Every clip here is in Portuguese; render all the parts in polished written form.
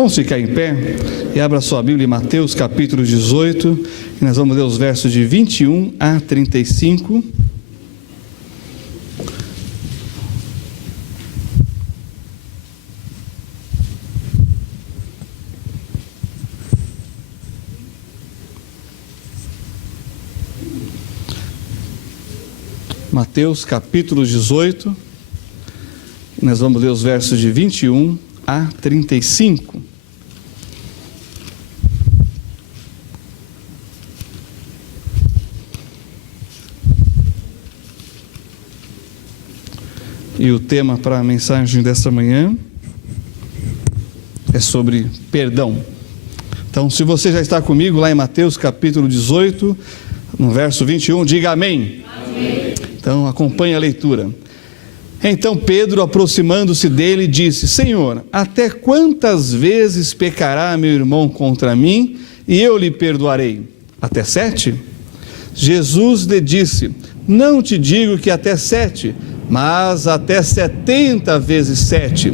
Vamos ficar em pé e abra sua Bíblia em Mateus capítulo 18, e nós vamos ler os versos de 21 a 35. Mateus capítulo 18, e nós vamos ler os versos de 21 a 35. E o tema para a mensagem dessa manhã é sobre perdão. Então, se você já está comigo lá em Mateus capítulo 18, no verso 21, diga amém. Amém. Então, acompanhe a leitura. Então Pedro, aproximando-se dele, disse: Senhor, até quantas vezes pecará meu irmão contra mim e eu lhe perdoarei? Até 7? Jesus lhe disse: não te digo que até 7, mas até 70 vezes 7.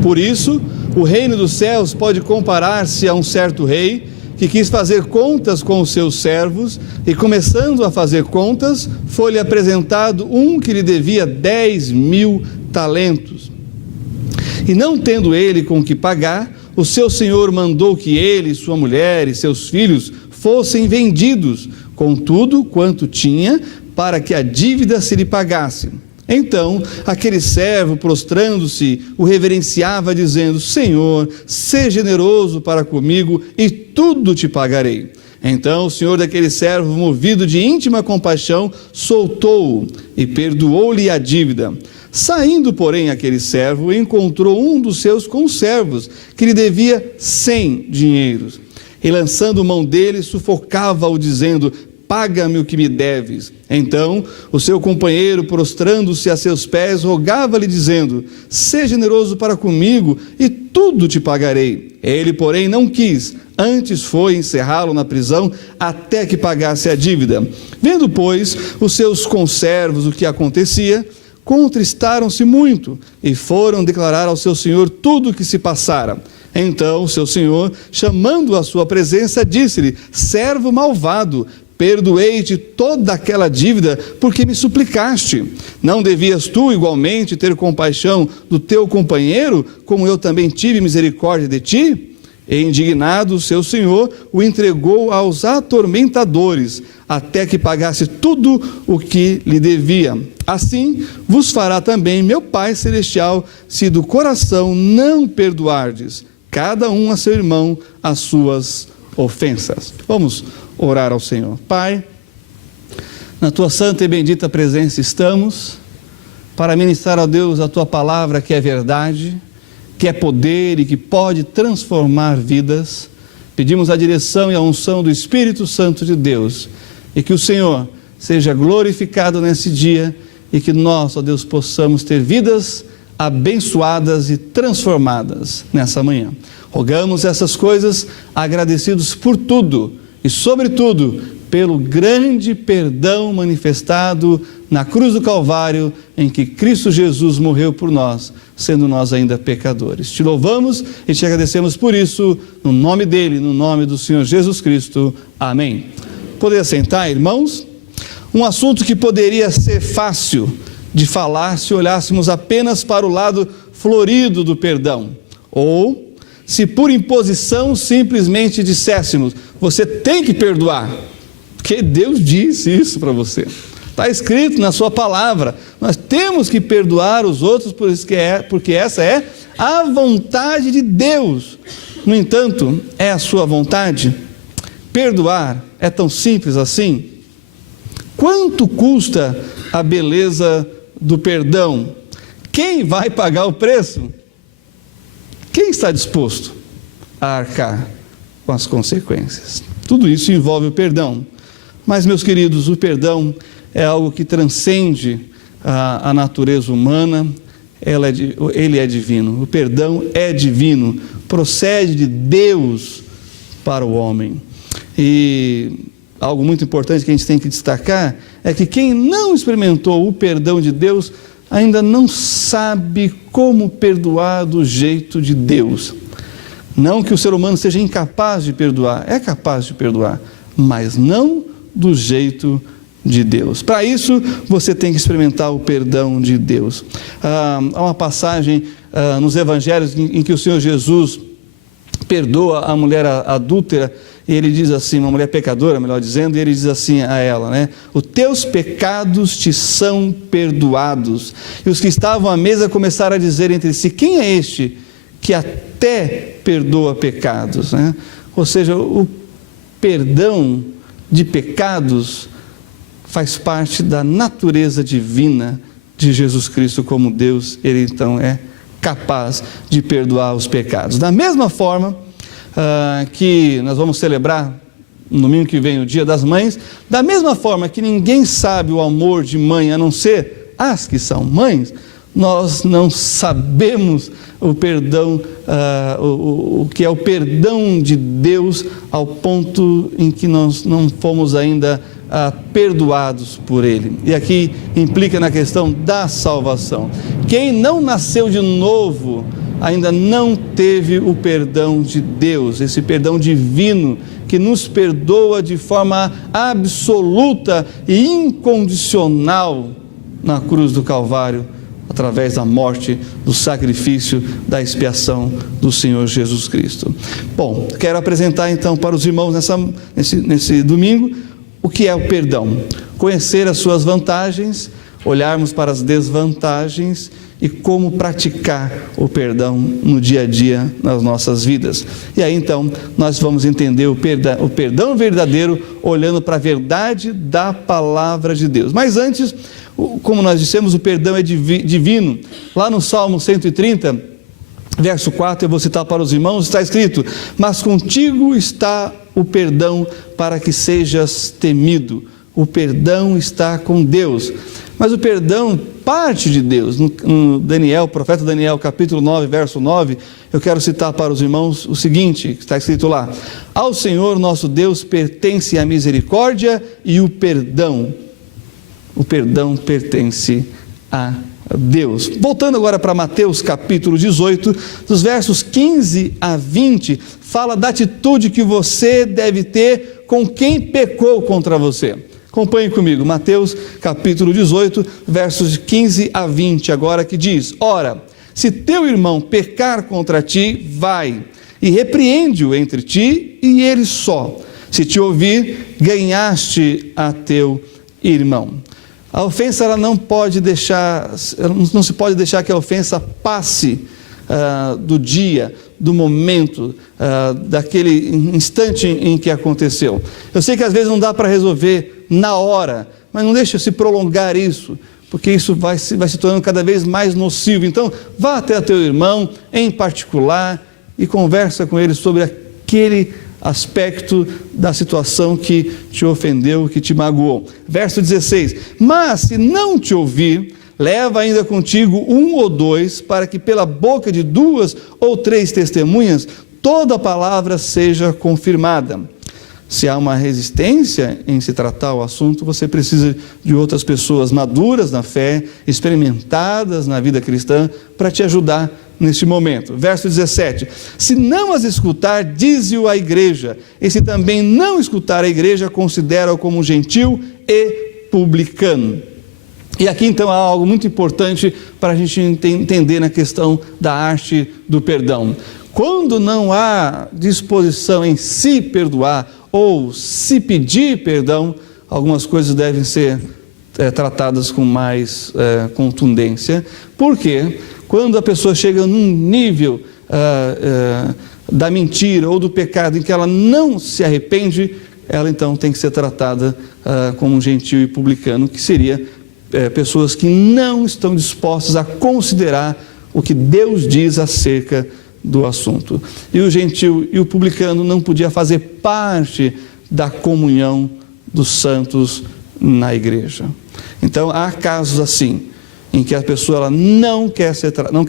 Por isso, o reino dos céus pode comparar-se a um certo rei que quis fazer contas com os seus servos, e começando a fazer contas, foi-lhe apresentado um que lhe devia 10.000 talentos. E não tendo ele com que pagar, o seu senhor mandou que ele, sua mulher e seus filhos fossem vendidos, com tudo quanto tinha, para que a dívida se lhe pagasse. Então, aquele servo, prostrando-se, o reverenciava, dizendo: Senhor, seja generoso para comigo e tudo te pagarei. Então o senhor daquele servo, movido de íntima compaixão, soltou-o e perdoou-lhe a dívida. Saindo, porém, aquele servo encontrou um dos seus conservos, que lhe devia 100 dinheiros. E lançando mão dele, sufocava-o, dizendo: paga-me o que me deves. Então o seu companheiro, prostrando-se a seus pés, rogava-lhe, dizendo: seja generoso para comigo e tudo te pagarei. Ele, porém, não quis, antes foi encerrá-lo na prisão até que pagasse a dívida. Vendo, pois, os seus conservos o que acontecia, contristaram-se muito e foram declarar ao seu senhor tudo o que se passara. Então o seu senhor, chamando-o à sua presença, disse-lhe: servo malvado, perdoei-te toda aquela dívida porque me suplicaste. Não devias tu igualmente ter compaixão do teu companheiro, como eu também tive misericórdia de ti? E indignado, o seu senhor o entregou aos atormentadores, até que pagasse tudo o que lhe devia. Assim vos fará também meu Pai Celestial, se do coração não perdoardes cada um a seu irmão as suas ofensas. Vamos orar ao Senhor. Pai, na tua santa e bendita presença estamos para ministrar a Deus a tua palavra, que é verdade, que é poder e que pode transformar vidas. Pedimos a direção e a unção do Espírito Santo de Deus, e que o Senhor seja glorificado nesse dia, e que nós, ó Deus, possamos ter vidas abençoadas e transformadas nessa manhã. Rogamos essas coisas agradecidos por tudo e, sobretudo, pelo grande perdão manifestado na cruz do Calvário, em que Cristo Jesus morreu por nós, sendo nós ainda pecadores. Te louvamos e te agradecemos por isso, no nome dele, no nome do Senhor Jesus Cristo. Amém. Poder sentar, irmãos? Um assunto que poderia ser fácil de falar se olhássemos apenas para o lado florido do perdão, ou se por imposição simplesmente disséssemos: você tem que perdoar, porque Deus disse isso para você, está escrito na sua palavra, nós temos que perdoar os outros, porque essa é a vontade de Deus. No entanto, é a sua vontade? Perdoar é tão simples assim? Quanto custa a beleza do perdão? Quem vai pagar o preço? Quem está disposto a arcar com as consequências? Tudo isso envolve o perdão. Mas, meus queridos, o perdão é algo que transcende a natureza humana. Ele é divino. O perdão é divino, procede de Deus para o homem. E algo muito importante que a gente tem que destacar é que quem não experimentou o perdão de Deus ainda não sabe como perdoar do jeito de Deus. Não que o ser humano seja incapaz de perdoar, é capaz de perdoar, mas não do jeito de Deus. Para isso, você tem que experimentar o perdão de Deus. Há uma passagem nos evangelhos em que o Senhor Jesus perdoa a mulher adúltera, e ele diz assim, uma mulher pecadora, melhor dizendo, e ele diz assim a ela, né? Os teus pecados te são perdoados. E os que estavam à mesa começaram a dizer entre si, quem é este que até perdoa pecados, né? Ou seja, o perdão de pecados faz parte da natureza divina de Jesus Cristo como Deus. Ele então é capaz de perdoar os pecados. Da mesma forma que nós vamos celebrar no domingo que vem o Dia das Mães, da mesma forma que ninguém sabe o amor de mãe a não ser as que são mães, nós não sabemos o perdão, o que é o perdão de Deus ao ponto em que nós não fomos ainda perdoados por Ele. E aqui implica na questão da salvação. Quem não nasceu de novo ainda não teve o perdão de Deus, esse perdão divino que nos perdoa de forma absoluta e incondicional na cruz do Calvário, através da morte, do sacrifício, da expiação do Senhor Jesus Cristo. Bom, quero apresentar então para os irmãos nesse domingo o que é o perdão. Conhecer as suas vantagens, olharmos para as desvantagens e como praticar o perdão no dia a dia nas nossas vidas. E aí então nós vamos entender o perdão verdadeiro olhando para a verdade da palavra de Deus. Mas antes, como nós dissemos, o perdão é divino. Lá no Salmo 130, verso 4, eu vou citar para os irmãos, está escrito: mas contigo está o perdão para que sejas temido. O perdão está com Deus. Mas o perdão parte de Deus. No Daniel, profeta Daniel, capítulo 9, verso 9, eu quero citar para os irmãos o seguinte, que está escrito lá: ao Senhor nosso Deus pertence a misericórdia e o perdão. O perdão pertence a Deus. Voltando agora para Mateus capítulo 18, dos versos 15 a 20, fala da atitude que você deve ter com quem pecou contra você. Acompanhe comigo, Mateus capítulo 18, versos 15 a 20, agora que diz: ora, se teu irmão pecar contra ti, vai e repreende-o entre ti e ele só. Se te ouvir, ganhaste a teu irmão. A ofensa, ela não se pode deixar que a ofensa passe do dia, do momento, daquele instante em que aconteceu. Eu sei que às vezes não dá para resolver na hora, mas não deixa se prolongar isso, porque isso vai se tornando cada vez mais nocivo. Então, vá até teu irmão em particular e conversa com ele sobre aquele aspecto da situação que te ofendeu, que te magoou. Verso 16: mas se não te ouvir, leva ainda contigo 1 ou 2, para que pela boca de 2 ou 3 testemunhas toda a palavra seja confirmada. Se há uma resistência em se tratar o assunto, você precisa de outras pessoas maduras na fé, experimentadas na vida cristã, para te ajudar neste momento. Verso 17: se não as escutar, dize-o à igreja, e se também não escutar a igreja, considera-o como gentil e publicano. E aqui então há algo muito importante para a gente entender na questão da arte do perdão. Quando não há disposição em se perdoar ou se pedir perdão, algumas coisas devem ser tratadas com mais contundência. Por quê? Quando a pessoa chega num nível da mentira ou do pecado em que ela não se arrepende, ela então tem que ser tratada como um gentil e publicano, que seria pessoas que não estão dispostas a considerar o que Deus diz acerca do assunto. E o gentil e o publicano não podia fazer parte da comunhão dos santos na igreja. Então há casos assim, em que a pessoa ela não quer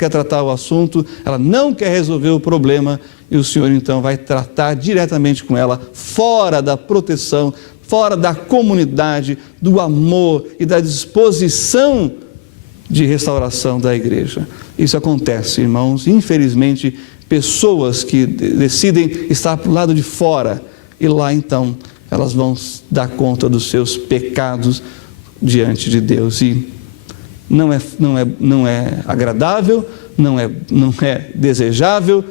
tratar o assunto, ela não quer resolver o problema, e o Senhor então vai tratar diretamente com ela, fora da proteção, fora da comunidade, do amor e da disposição de restauração da igreja. Isso acontece, irmãos, infelizmente, pessoas que decidem estar para o lado de fora, e lá então elas vão dar conta dos seus pecados diante de Deus. E não é agradável, não é desejável,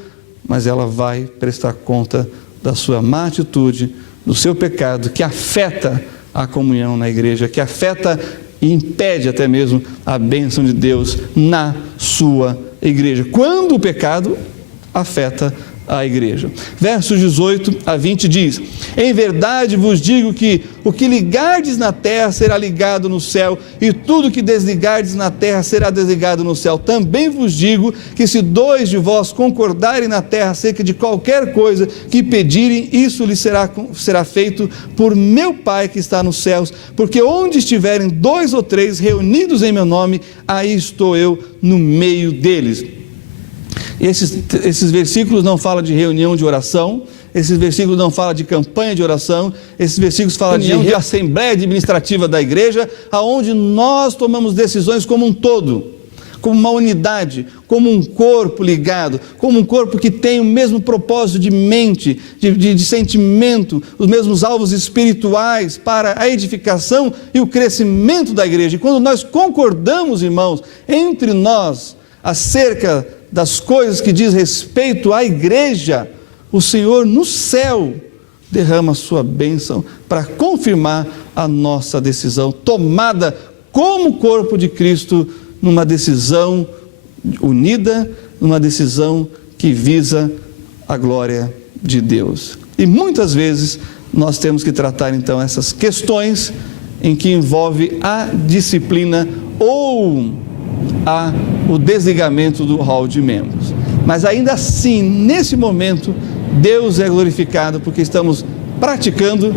mas ela vai prestar conta da sua má atitude, do seu pecado, que afeta a comunhão na igreja, que afeta e impede até mesmo a bênção de Deus na sua igreja, quando o pecado afeta a igreja. Versos 18 a 20 diz: em verdade vos digo que o que ligardes na terra será ligado no céu, e tudo que desligardes na terra será desligado no céu. Também vos digo que se 2 de vós concordarem na terra acerca de qualquer coisa que pedirem, isso lhes será feito por meu Pai que está nos céus, porque onde estiverem 2 ou 3 reunidos em meu nome, aí estou eu no meio deles. Esses versículos não falam de reunião de oração, esses versículos não falam de campanha de oração, esses versículos falam de assembleia administrativa da igreja, aonde nós tomamos decisões como um todo, como uma unidade, como um corpo ligado, como um corpo que tem o mesmo propósito de mente, de sentimento, os mesmos alvos espirituais para a edificação e o crescimento da igreja. E quando nós concordamos, irmãos, entre nós, acerca das coisas que diz respeito à igreja, o Senhor no céu derrama a sua bênção para confirmar a nossa decisão, tomada como corpo de Cristo, numa decisão unida, numa decisão que visa a glória de Deus. E muitas vezes nós temos que tratar então essas questões em que envolve a disciplina ou o desligamento do hall de membros. Mas ainda assim, nesse momento, Deus é glorificado porque estamos praticando,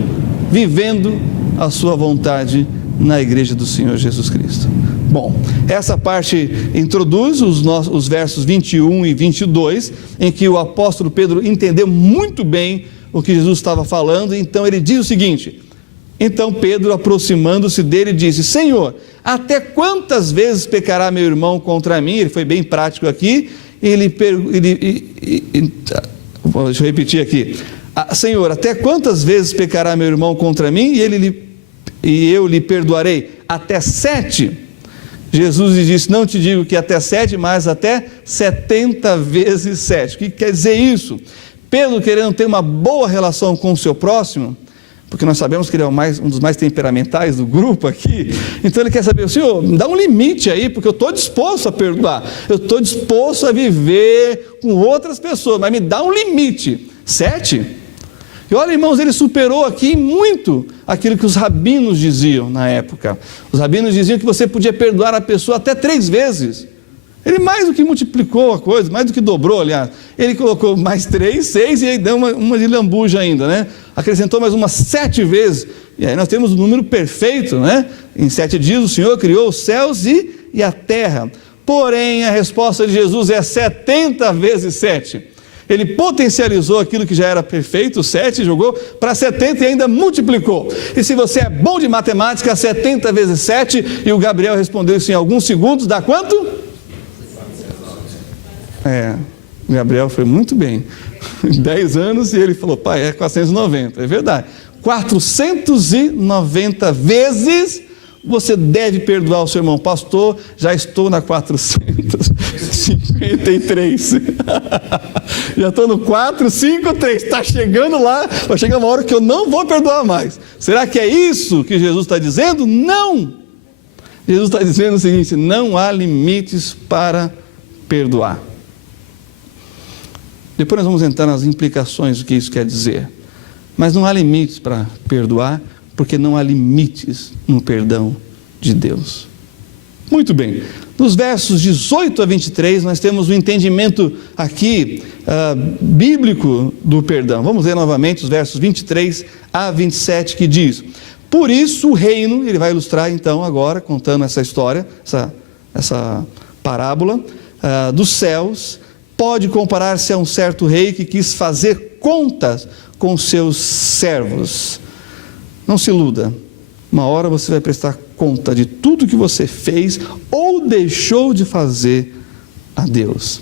vivendo a sua vontade na igreja do Senhor Jesus Cristo. Bom, essa parte introduz os versos 21 e 22, em que o apóstolo Pedro entendeu muito bem o que Jesus estava falando. Então ele diz o seguinte: então Pedro, aproximando-se dele, disse: Senhor, até quantas vezes pecará meu irmão contra mim? Ele foi bem prático aqui. Deixa eu repetir aqui: Senhor, até quantas vezes pecará meu irmão contra mim e eu lhe perdoarei? Até 7? Jesus lhe disse: não te digo que até 7, mas até 70 vezes 7. O que quer dizer isso? Pedro, querendo ter uma boa relação com o seu próximo, porque nós sabemos que ele é um dos mais temperamentais do grupo aqui, então ele quer saber: Senhor, me dá um limite aí, porque eu estou disposto a perdoar, eu estou disposto a viver com outras pessoas, mas me dá um limite. 7? E olha, irmãos, ele superou aqui muito aquilo que os rabinos diziam na época. Os rabinos diziam que você podia perdoar a pessoa até 3 vezes. Ele mais do que multiplicou a coisa, mais do que dobrou, aliás. Ele colocou mais 3, 6 e aí deu uma de lambuja ainda, né? Acrescentou mais umas 7 vezes. E aí nós temos o número perfeito, né? Em 7 dias o Senhor criou os céus e a terra. Porém, a resposta de Jesus é 70 vezes 7. Ele potencializou aquilo que já era perfeito, 7, jogou para 70 e ainda multiplicou. E se você é bom de matemática, 70 vezes 7, e o Gabriel respondeu isso em alguns segundos, dá quanto? O Gabriel foi muito bem. 10 anos e ele falou: pai, é 490. É verdade. 490 vezes você deve perdoar o seu irmão. Pastor, já estou na 453. Já estou no 453. Está chegando lá, vai chegar uma hora que eu não vou perdoar mais. Será que é isso que Jesus está dizendo? Não! Jesus está dizendo o seguinte: não há limites para perdoar. Depois nós vamos entrar nas implicações do que isso quer dizer. Mas não há limites para perdoar, porque não há limites no perdão de Deus. Muito bem. Nos versos 18 a 23, nós temos o entendimento aqui bíblico do perdão. Vamos ler novamente os versos 23 a 27, que diz: por isso o reino, ele vai ilustrar então agora, contando essa história, essa parábola dos céus, pode comparar-se a um certo rei que quis fazer contas com seus servos. Não se iluda, uma hora você vai prestar conta de tudo que você fez ou deixou de fazer a Deus.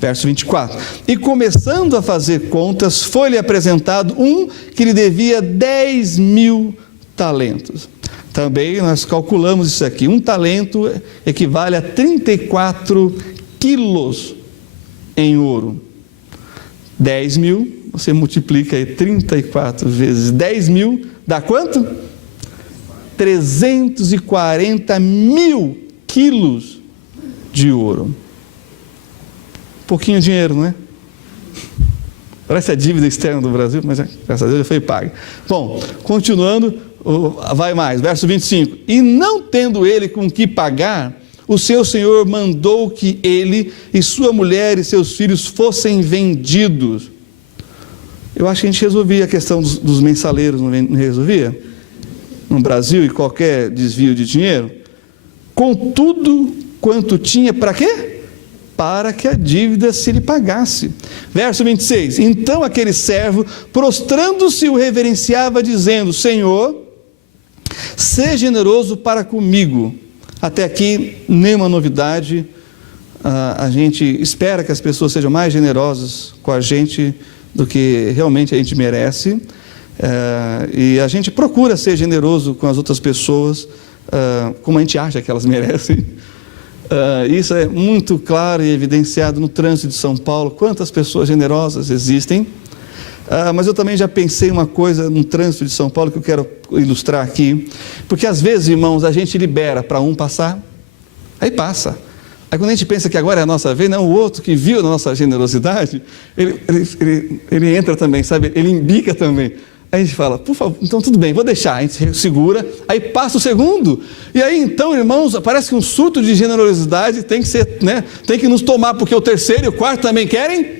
Verso 24. E começando a fazer contas, foi-lhe apresentado um que lhe devia 10.000 talentos. Também nós calculamos isso aqui. Um talento equivale a 34 quilos em ouro. 10.000, você multiplica aí 34 vezes 10.000, dá quanto? 340.000 quilos de ouro. Pouquinho dinheiro, não é? Parece a dívida externa do Brasil, mas graças a Deus já foi paga. Bom, continuando, vai mais, verso 25. E não tendo ele com que pagar, o seu senhor mandou que ele e sua mulher e seus filhos fossem vendidos. Eu acho que a gente resolvia a questão dos mensaleiros, não resolvia? No Brasil, e qualquer desvio de dinheiro. Com tudo quanto tinha, para quê? Para que a dívida se lhe pagasse. Verso 26. Então aquele servo, prostrando-se, o reverenciava, dizendo: Senhor, seja generoso para comigo. Até aqui, nenhuma novidade. A gente espera que as pessoas sejam mais generosas com a gente do que realmente a gente merece. E a gente procura ser generoso com as outras pessoas, como a gente acha que elas merecem. Isso é muito claro e evidenciado no trânsito de São Paulo. Quantas pessoas generosas existem. Mas eu também já pensei uma coisa no trânsito de São Paulo que eu quero ilustrar aqui. Porque às vezes, irmãos, a gente libera para um passar, aí passa. Aí quando a gente pensa que agora é a nossa vez, não, o outro que viu a nossa generosidade, ele entra também, sabe? Ele embica também. Aí a gente fala, por favor, então tudo bem, vou deixar. A gente segura, aí passa o segundo. E aí então, irmãos, parece que um surto de generosidade tem que ser, né? Tem que nos tomar, porque o terceiro e o quarto também querem.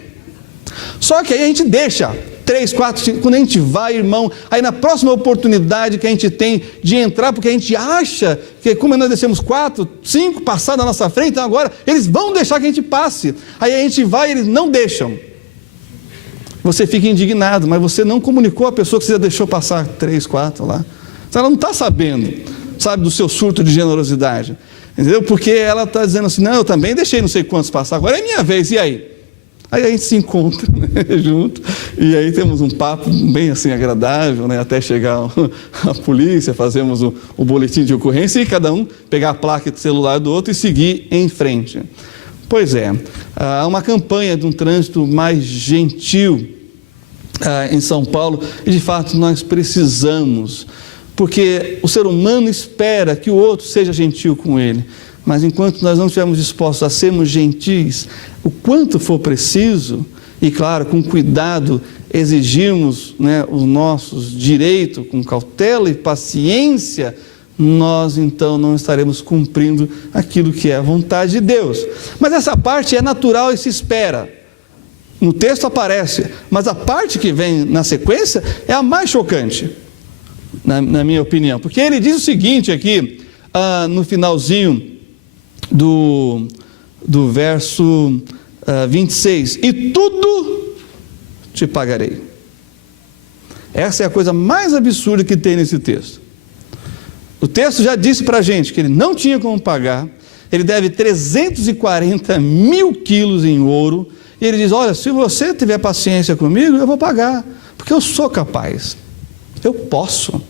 Só que aí a gente deixa 3, 4, 5, quando a gente vai, irmão, aí na próxima oportunidade que a gente tem de entrar, porque a gente acha que como nós deixamos 4, 5 passar na nossa frente, então agora eles vão deixar que a gente passe. Aí a gente vai e eles não deixam. Você fica indignado, mas você não comunicou à pessoa que você já deixou passar 3, 4 lá. Ela não está sabendo, sabe, do seu surto de generosidade. Entendeu? Porque ela está dizendo assim, não, eu também deixei não sei quantos passar, agora é minha vez, e aí? Aí a gente se encontra, né, junto, e aí temos um papo bem assim agradável, né, até chegar a polícia, fazemos o boletim de ocorrência e cada um pegar a placa do celular do outro e seguir em frente. Pois é, há uma campanha de um trânsito mais gentil em São Paulo e de fato nós precisamos, porque o ser humano espera que o outro seja gentil com ele. Mas enquanto nós não estivermos dispostos a sermos gentis, o quanto for preciso, e claro, com cuidado, exigirmos, né, os nossos direitos, com cautela e paciência, nós então não estaremos cumprindo aquilo que é a vontade de Deus. Mas essa parte é natural e se espera. No texto aparece, mas a parte que vem na sequência é a mais chocante, na minha opinião. Porque ele diz o seguinte aqui, no finalzinho do verso 26, e tudo te pagarei. Essa é a coisa mais absurda que tem nesse texto. O texto já disse para a gente que ele não tinha como pagar, ele deve 340.000 quilos em ouro, e ele diz, olha, se você tiver paciência comigo, eu vou pagar, porque eu sou capaz, eu posso,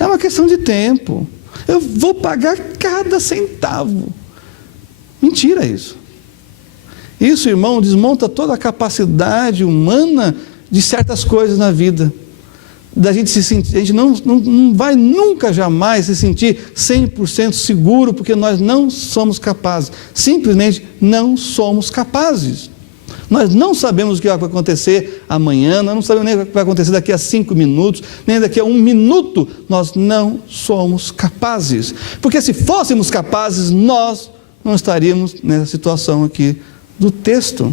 é uma questão de tempo, eu vou pagar cada centavo. Mentira isso. Isso, irmão, desmonta toda a capacidade humana de certas coisas na vida. Da gente se sentir, a gente não vai nunca jamais se sentir 100% seguro, porque nós não somos capazes. Simplesmente não somos capazes. Nós não sabemos o que vai acontecer amanhã, nós não sabemos nem o que vai acontecer daqui a 5 minutos, nem daqui a 1 minuto. Nós não somos capazes. Porque se fôssemos capazes, nós não estaríamos nessa situação aqui do texto.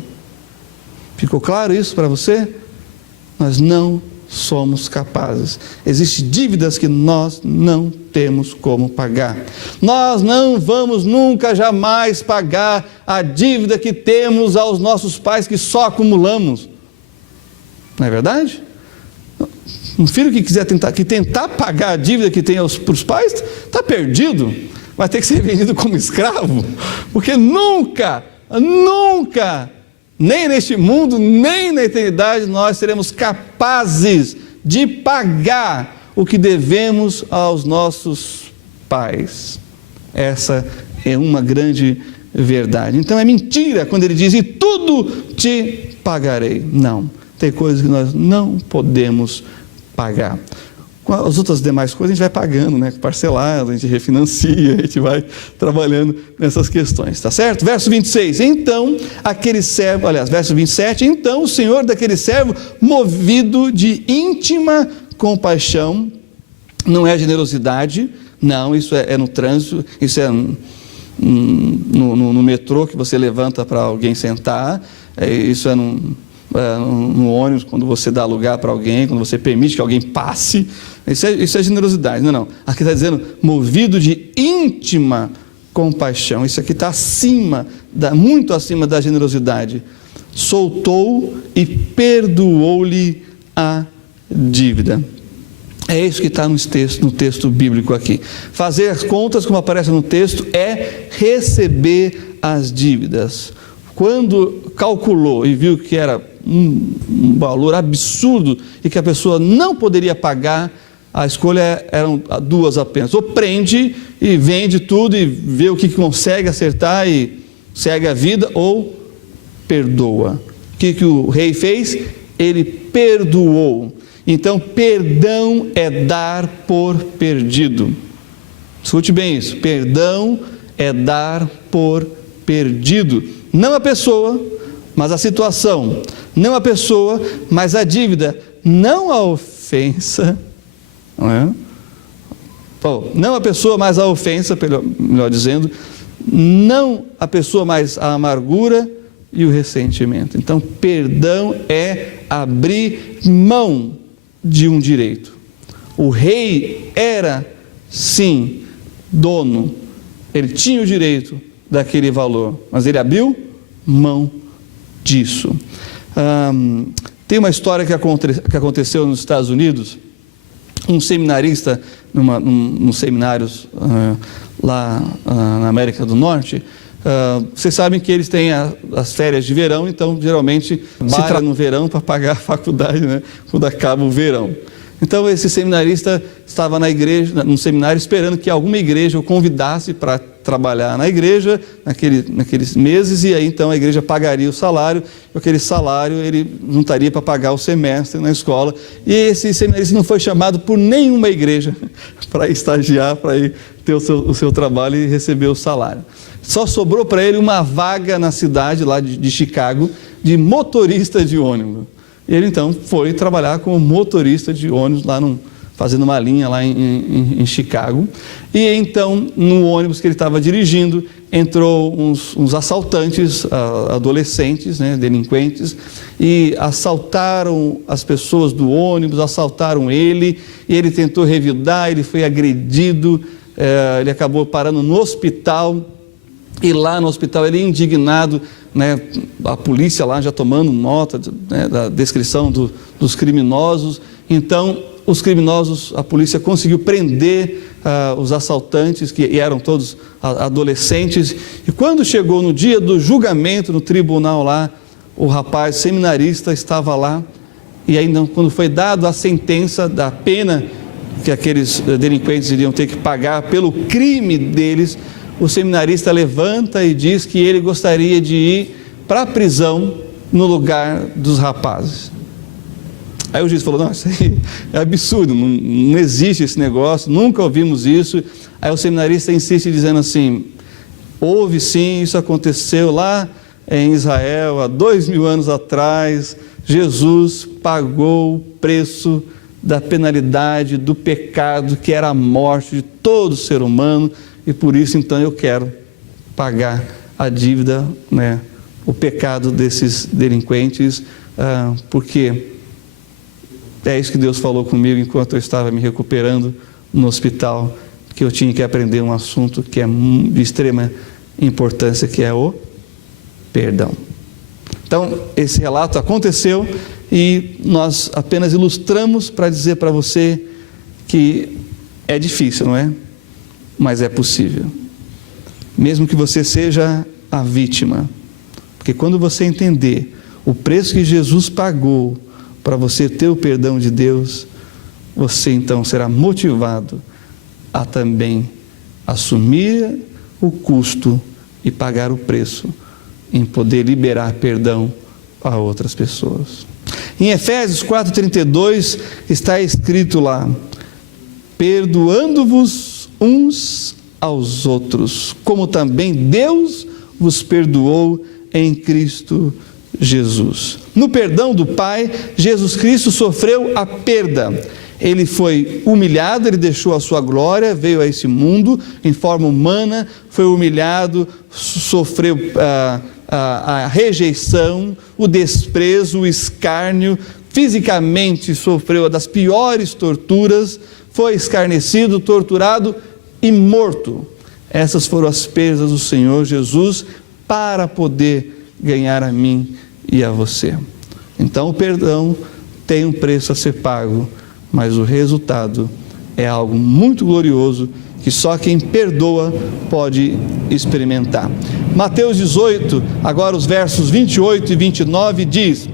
Ficou claro isso para você? Nós não somos capazes. Existem dívidas que nós não temos como pagar. Nós não vamos nunca, jamais pagar a dívida que temos aos nossos pais, que só acumulamos. Não é verdade? Um filho que quiser tentar pagar a dívida que tem para os pais, está perdido. Vai ter que ser vendido como escravo, porque nunca nem neste mundo, nem na eternidade, nós seremos capazes de pagar o que devemos aos nossos pais. Essa é uma grande verdade. Então é mentira quando ele diz, e tudo te pagarei. Não, tem coisas que nós não podemos pagar. Com as outras demais coisas a gente vai pagando, né? Parcelado, a gente refinancia, a gente vai trabalhando nessas questões, tá certo? Verso 26, então aquele servo, aliás, verso 27, então o senhor daquele servo, movido de íntima compaixão, não é generosidade, não, isso é no trânsito, isso é no metrô que você levanta para alguém sentar, isso é no ônibus, quando você dá lugar para alguém, quando você permite que alguém passe, isso é generosidade, não. Aqui está dizendo, movido de íntima compaixão, isso aqui está muito acima da generosidade, soltou e perdoou-lhe a dívida. É isso que está no texto bíblico aqui. Fazer as contas, como aparece no texto, é receber as dívidas. Quando calculou e viu que era um valor absurdo e que a pessoa não poderia pagar, a escolha eram duas apenas. Ou prende e vende tudo e vê o que consegue acertar e segue a vida, ou perdoa. O que o rei fez? Ele perdoou. Então, perdão é dar por perdido. Escute bem isso. Perdão é dar por perdido. Não a pessoa, mas a situação. Não a pessoa, mas a dívida. Não a ofensa. Não é? Não a pessoa, mas a ofensa, melhor dizendo. Não a pessoa, mas a amargura e o ressentimento. Então, perdão é abrir mão de um direito. O rei era, sim, dono. Ele tinha o direito daquele valor, mas ele abriu mão disso. Tem uma história que aconteceu nos Estados Unidos. Um seminarista, nos seminários lá na América do Norte, vocês sabem que eles têm as férias de verão, então geralmente se trabalha no verão para pagar a faculdade, né, quando acaba o verão. Então esse seminarista estava na igreja, num seminário, esperando que alguma igreja o convidasse para trabalhar na igreja naqueles meses, e aí então a igreja pagaria o salário, e aquele salário ele juntaria para pagar o semestre na escola. E esse seminarista não foi chamado por nenhuma igreja para estagiar, para ir ter o seu trabalho e receber o salário. Só sobrou para ele uma vaga na cidade lá de Chicago, de motorista de ônibus. E ele então foi trabalhar como motorista de ônibus lá fazendo uma linha lá em Chicago. E então, no ônibus que ele estava dirigindo, entrou uns assaltantes, adolescentes, né, delinquentes, e assaltaram as pessoas do ônibus, assaltaram ele, e ele tentou revidar, ele foi agredido, ele acabou parando no hospital. E lá no hospital ele indignado, né, a polícia lá já tomando nota, né, da descrição dos criminosos. Então os criminosos, a polícia conseguiu prender os assaltantes, que eram todos adolescentes. E quando chegou no dia do julgamento no tribunal lá, o rapaz seminarista estava lá. E ainda quando foi dado a sentença da pena que aqueles delinquentes iriam ter que pagar pelo crime deles, o seminarista levanta e diz que ele gostaria de ir para a prisão no lugar dos rapazes. Aí o juiz falou, não, isso aí é absurdo, não existe esse negócio, nunca ouvimos isso. Aí o seminarista insiste dizendo assim, houve sim, isso aconteceu lá em Israel, há 2000 anos atrás, Jesus pagou o preço da penalidade, do pecado, que era a morte de todo ser humano, e por isso então eu quero pagar a dívida, né, o pecado desses delinquentes, porque é isso que Deus falou comigo enquanto eu estava me recuperando no hospital, que eu tinha que aprender um assunto que é de extrema importância, que é o perdão. Então, esse relato aconteceu e nós apenas ilustramos para dizer para você que é difícil, não é? Mas é possível. Mesmo que você seja a vítima, Porque quando você entender o preço que Jesus pagou para você ter o perdão de Deus, você então será motivado a também assumir o custo e pagar o preço em poder liberar perdão a outras pessoas. Em Efésios 4,32 está escrito lá: perdoando-vos uns aos outros, como também Deus vos perdoou em Cristo Jesus. No perdão do Pai, Jesus Cristo sofreu a perda. Ele foi humilhado, ele deixou a sua glória, veio a esse mundo em forma humana, foi humilhado, sofreu a rejeição, o desprezo, o escárnio, fisicamente sofreu uma das piores torturas, foi escarnecido, torturado e morto. Essas foram as perdas do Senhor Jesus para poder ganhar a mim e a você. Então o perdão tem um preço a ser pago, mas o resultado é algo muito glorioso que só quem perdoa pode experimentar. Mateus 18, agora os versos 28 e 29 diz: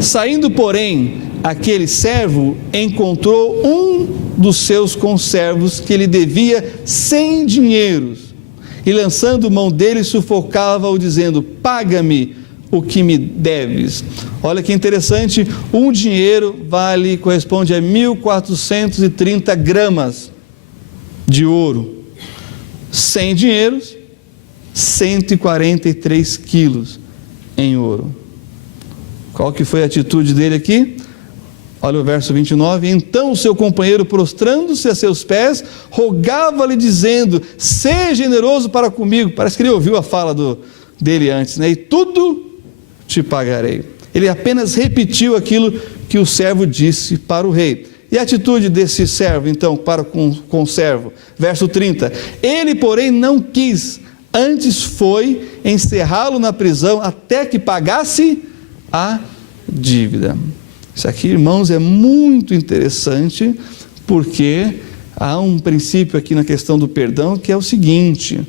saindo, porém, aquele servo encontrou um dos seus conservos que lhe devia 100 dinheiros, e lançando mão dele, sufocava-o, dizendo: paga-me o que me deves. Olha que interessante, um dinheiro corresponde a 1.430 gramas de ouro. 100 dinheiros, 143 quilos em ouro. Qual que foi a atitude dele aqui? Olha o verso 29. Então o seu companheiro, prostrando-se a seus pés, rogava-lhe, dizendo: seja generoso para comigo. Parece que ele ouviu a fala dele antes, né? E tudo te pagarei. Ele apenas repetiu aquilo que o servo disse para o rei. E a atitude desse servo, então, para com o servo? Verso 30. Ele, porém, não quis, antes foi encerrá-lo na prisão até que pagasse a dívida. Isso aqui, irmãos, é muito interessante, porque há um princípio aqui na questão do perdão que é o seguinte: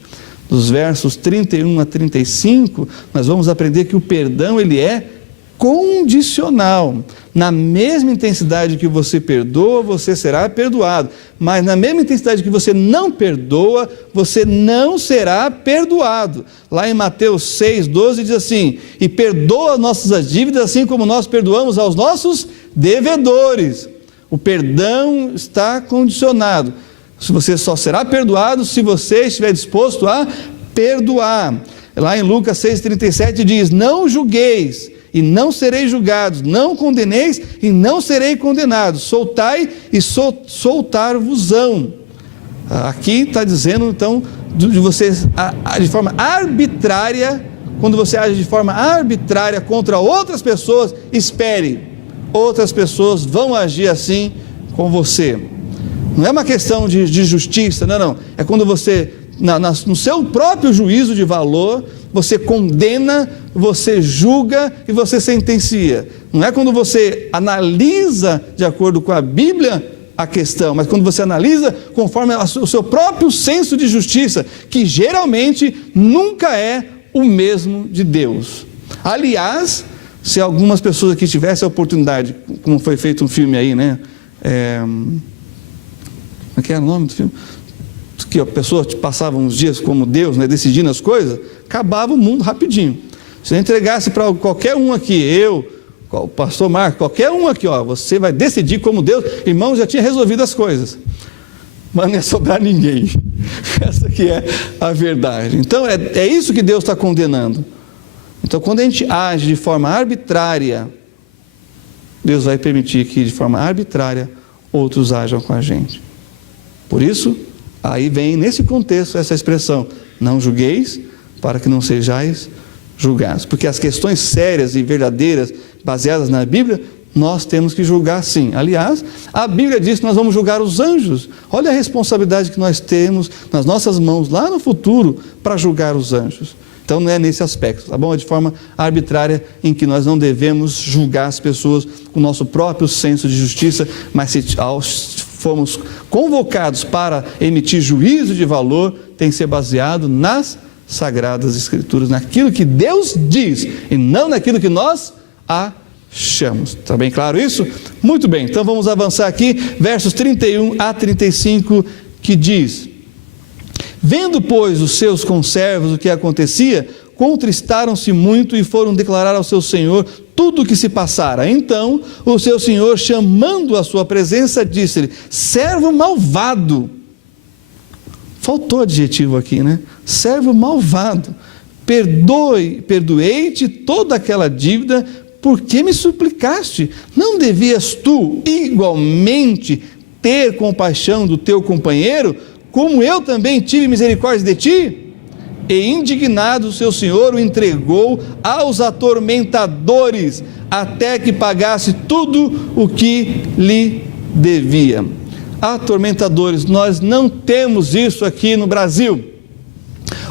dos versos 31 a 35, nós vamos aprender que o perdão, ele é condicional. Na mesma intensidade que você perdoa, você será perdoado, mas na mesma intensidade que você não perdoa, você não será perdoado. Lá em Mateus 6,12 diz assim: e perdoa nossas dívidas assim como nós perdoamos aos nossos devedores. O perdão está condicionado. Se você só será perdoado se você estiver disposto a perdoar. Lá em Lucas 6,37 diz: não julgueis e não sereis julgados, não condeneis e não serei condenado, soltai e soltar-vos-ão. Aqui está dizendo então de você de forma arbitrária. Quando você age de forma arbitrária contra outras pessoas, espere, outras pessoas vão agir assim com você. Não é uma questão de justiça, não. É quando você, no seu próprio juízo de valor, você condena, você julga e você sentencia. Não é quando você analisa de acordo com a Bíblia a questão, mas quando você analisa conforme o seu próprio senso de justiça, que geralmente nunca é o mesmo de Deus. Aliás, se algumas pessoas aqui tivessem a oportunidade, como foi feito um filme aí, né? Como é que era o nome do filme? Que a pessoa passava uns dias como Deus, né, decidindo as coisas, acabava o mundo rapidinho. Se eu entregasse para qualquer um aqui, o pastor Marco, qualquer um aqui, você vai decidir como Deus, irmão, já tinha resolvido as coisas, mas não ia sobrar ninguém. Essa que é a verdade. Então é isso que Deus está condenando. Então quando a gente age de forma arbitrária, Deus vai permitir que de forma arbitrária outros ajam com a gente. Por isso, aí vem nesse contexto essa expressão: não julgueis para que não sejais julgados. Porque as questões sérias e verdadeiras, baseadas na Bíblia, nós temos que julgar sim. Aliás, a Bíblia diz que nós vamos julgar os anjos. Olha a responsabilidade que nós temos nas nossas mãos lá no futuro para julgar os anjos. Então não é nesse aspecto, tá bom? É de forma arbitrária, em que nós não devemos julgar as pessoas com o nosso próprio senso de justiça, mas se fomos convocados para emitir juízo de valor, tem que ser baseado nas Sagradas Escrituras, naquilo que Deus diz e não naquilo que nós achamos. Está bem claro isso? Muito bem, então vamos avançar aqui, versos 31 a 35, que diz: vendo, pois, os seus conservos o que acontecia, contristaram-se muito e foram declarar ao seu senhor tudo o que se passara. Então o seu senhor, chamando a sua presença, disse-lhe: servo malvado. Faltou adjetivo aqui, né? Servo malvado, perdoei-te toda aquela dívida, porque me suplicaste. Não devias tu igualmente ter compaixão do teu companheiro, como eu também tive misericórdia de ti? E indignado, seu senhor o entregou aos atormentadores, até que pagasse tudo o que lhe devia. Atormentadores, nós não temos isso aqui no Brasil.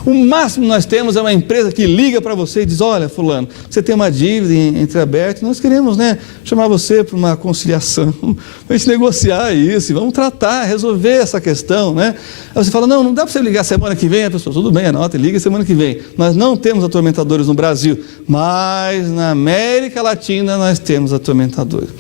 O máximo que nós temos é uma empresa que liga para você e diz: olha, fulano, você tem uma dívida entreaberta, nós queremos, chamar você para uma conciliação, para a gente negociar isso, vamos tratar, resolver essa questão, Aí você fala: não dá para você ligar semana que vem. A pessoa: tudo bem, anota e liga semana que vem. Nós não temos atormentadores no Brasil, mas na América Latina nós temos atormentadores.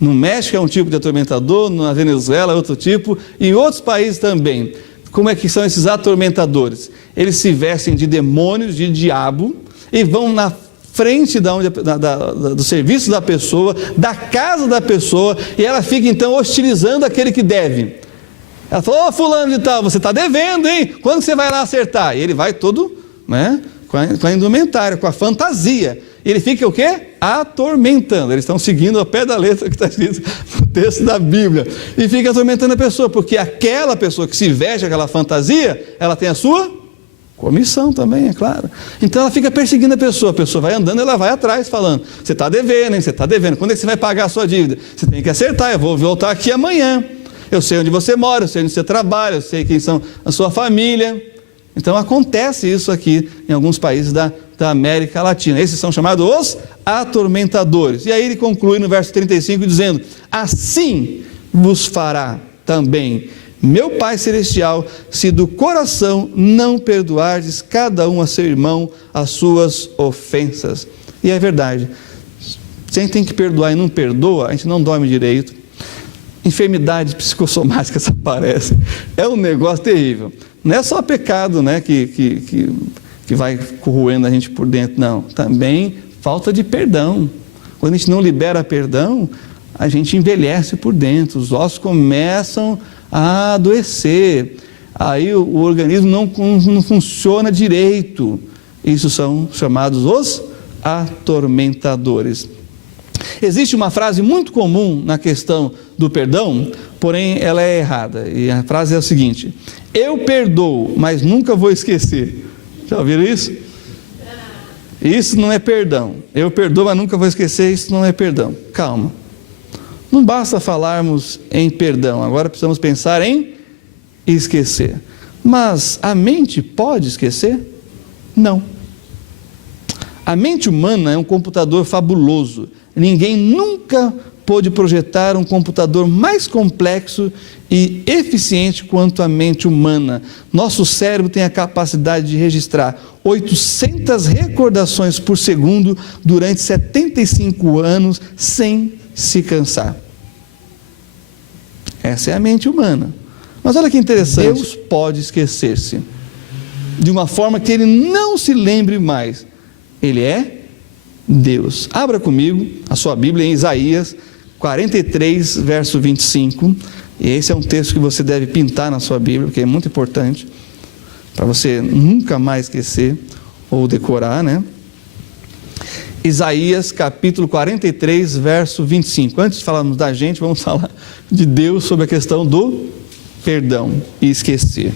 No México é um tipo de atormentador, na Venezuela é outro tipo, e em outros países também. Como é que são esses atormentadores? Eles se vestem de demônios, de diabo, e vão na frente do serviço da pessoa, da casa da pessoa, e ela fica então hostilizando aquele que deve. Ela fala: ô fulano de tal, você está devendo, hein? Quando você vai lá acertar? E ele vai todo, com a indumentária, com a fantasia. Ele fica o quê? Atormentando. Eles estão seguindo ao pé da letra que está escrito no texto da Bíblia. E fica atormentando a pessoa, porque aquela pessoa que se veste aquela fantasia, ela tem a sua comissão também, é claro. Então ela fica perseguindo a pessoa vai andando, ela vai atrás falando: você está devendo, hein? Você está devendo. Quando é que você vai pagar a sua dívida? Você tem que acertar, eu vou voltar aqui amanhã. Eu sei onde você mora, eu sei onde você trabalha, eu sei quem são a sua família. Então acontece isso aqui em alguns países da América Latina. Esses são chamados os atormentadores. E aí ele conclui no verso 35 dizendo: assim vos fará também meu Pai Celestial, se do coração não perdoardes cada um a seu irmão as suas ofensas. E é verdade, se a gente tem que perdoar e não perdoa, a gente não dorme direito, enfermidades psicossomáticas aparecem, é um negócio terrível. Não é só pecado, que vai corroendo a gente por dentro, não. Também falta de perdão. Quando a gente não libera perdão, a gente envelhece por dentro, os ossos começam a adoecer, aí o organismo não funciona direito. Isso são chamados os atormentadores. Existe uma frase muito comum na questão do perdão, porém ela é errada. E a frase é a seguinte: eu perdoo, mas nunca vou esquecer. Já ouviram isso? Isso não é perdão. Eu perdoo, mas nunca vou esquecer. Isso não é perdão. Calma. Não basta falarmos em perdão, agora precisamos pensar em esquecer. Mas a mente pode esquecer? Não. A mente humana é um computador fabuloso. Ninguém nunca pôde projetar um computador mais complexo e eficiente quanto a mente humana. Nosso cérebro tem a capacidade de registrar 800 recordações por segundo durante 75 anos sem se cansar. Essa é a mente humana. Mas olha que interessante, Deus pode esquecer-se de uma forma que Ele não se lembre mais. Ele é Deus. Abra comigo a sua Bíblia em Isaías 43, verso 25. E esse é um texto que você deve pintar na sua Bíblia, porque é muito importante, para você nunca mais esquecer ou decorar, Isaías capítulo 43, verso 25. Antes de falarmos da gente, vamos falar de Deus sobre a questão do perdão e esquecer.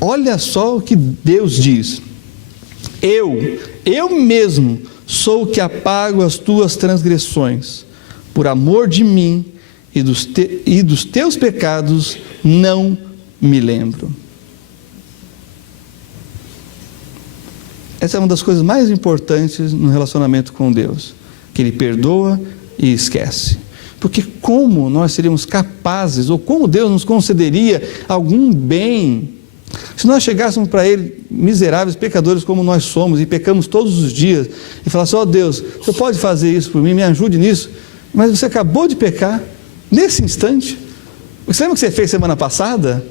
Olha só o que Deus diz: eu mesmo sou o que apago as tuas transgressões, por amor de mim e dos teus pecados não me lembro. Essa é uma das coisas mais importantes no relacionamento com Deus, que Ele perdoa e esquece. Porque como nós seríamos capazes, ou como Deus nos concederia algum bem, se nós chegássemos para Ele, miseráveis pecadores como nós somos, e pecamos todos os dias, e falasse: ó Deus, você pode fazer isso por mim, me ajude nisso, mas você acabou de pecar, nesse instante. Você lembra o que você fez semana passada?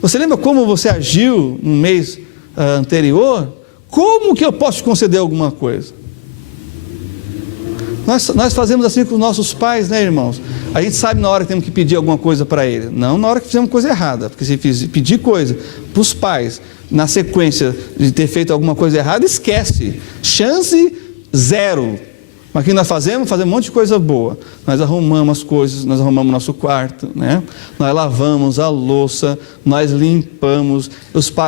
Você lembra como você agiu no mês anterior? Como que eu posso te conceder alguma coisa? Nós fazemos assim com os nossos pais, né, irmãos? A gente sabe na hora que temos que pedir alguma coisa para ele, não na hora que fizemos coisa errada, porque se pedir coisa para os pais, na sequência de ter feito alguma coisa errada, esquece, chance zero. Mas o que nós fazemos? Fazemos um monte de coisa boa. Nós arrumamos as coisas, nós arrumamos nosso quarto, né? Nós lavamos a louça, nós limpamos.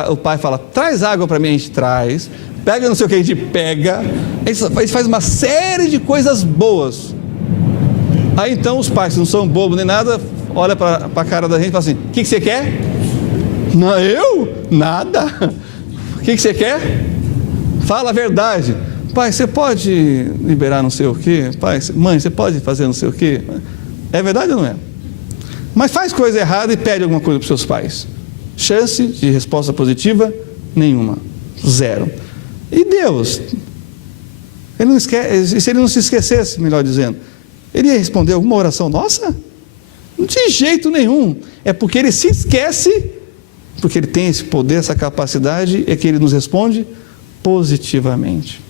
O pai fala: traz água para mim, a gente traz. Pega não sei o que, a gente pega. A gente faz uma série de coisas boas. Aí então os pais, que não são bobos nem nada, olham para a cara da gente e falam assim: o que você quer? Não, eu? Nada. O que você quer? Fala a verdade. Pai, você pode liberar não sei o quê? Pai, mãe, você pode fazer não sei o quê? É verdade ou não é? Mas faz coisa errada e pede alguma coisa para os seus pais. Chance de resposta positiva? Nenhuma. Zero. E Deus? Ele não esquece, se ele não se esquecesse, melhor dizendo, ele ia responder alguma oração nossa? De jeito nenhum. É porque ele se esquece, porque ele tem esse poder, essa capacidade, é que ele nos responde positivamente.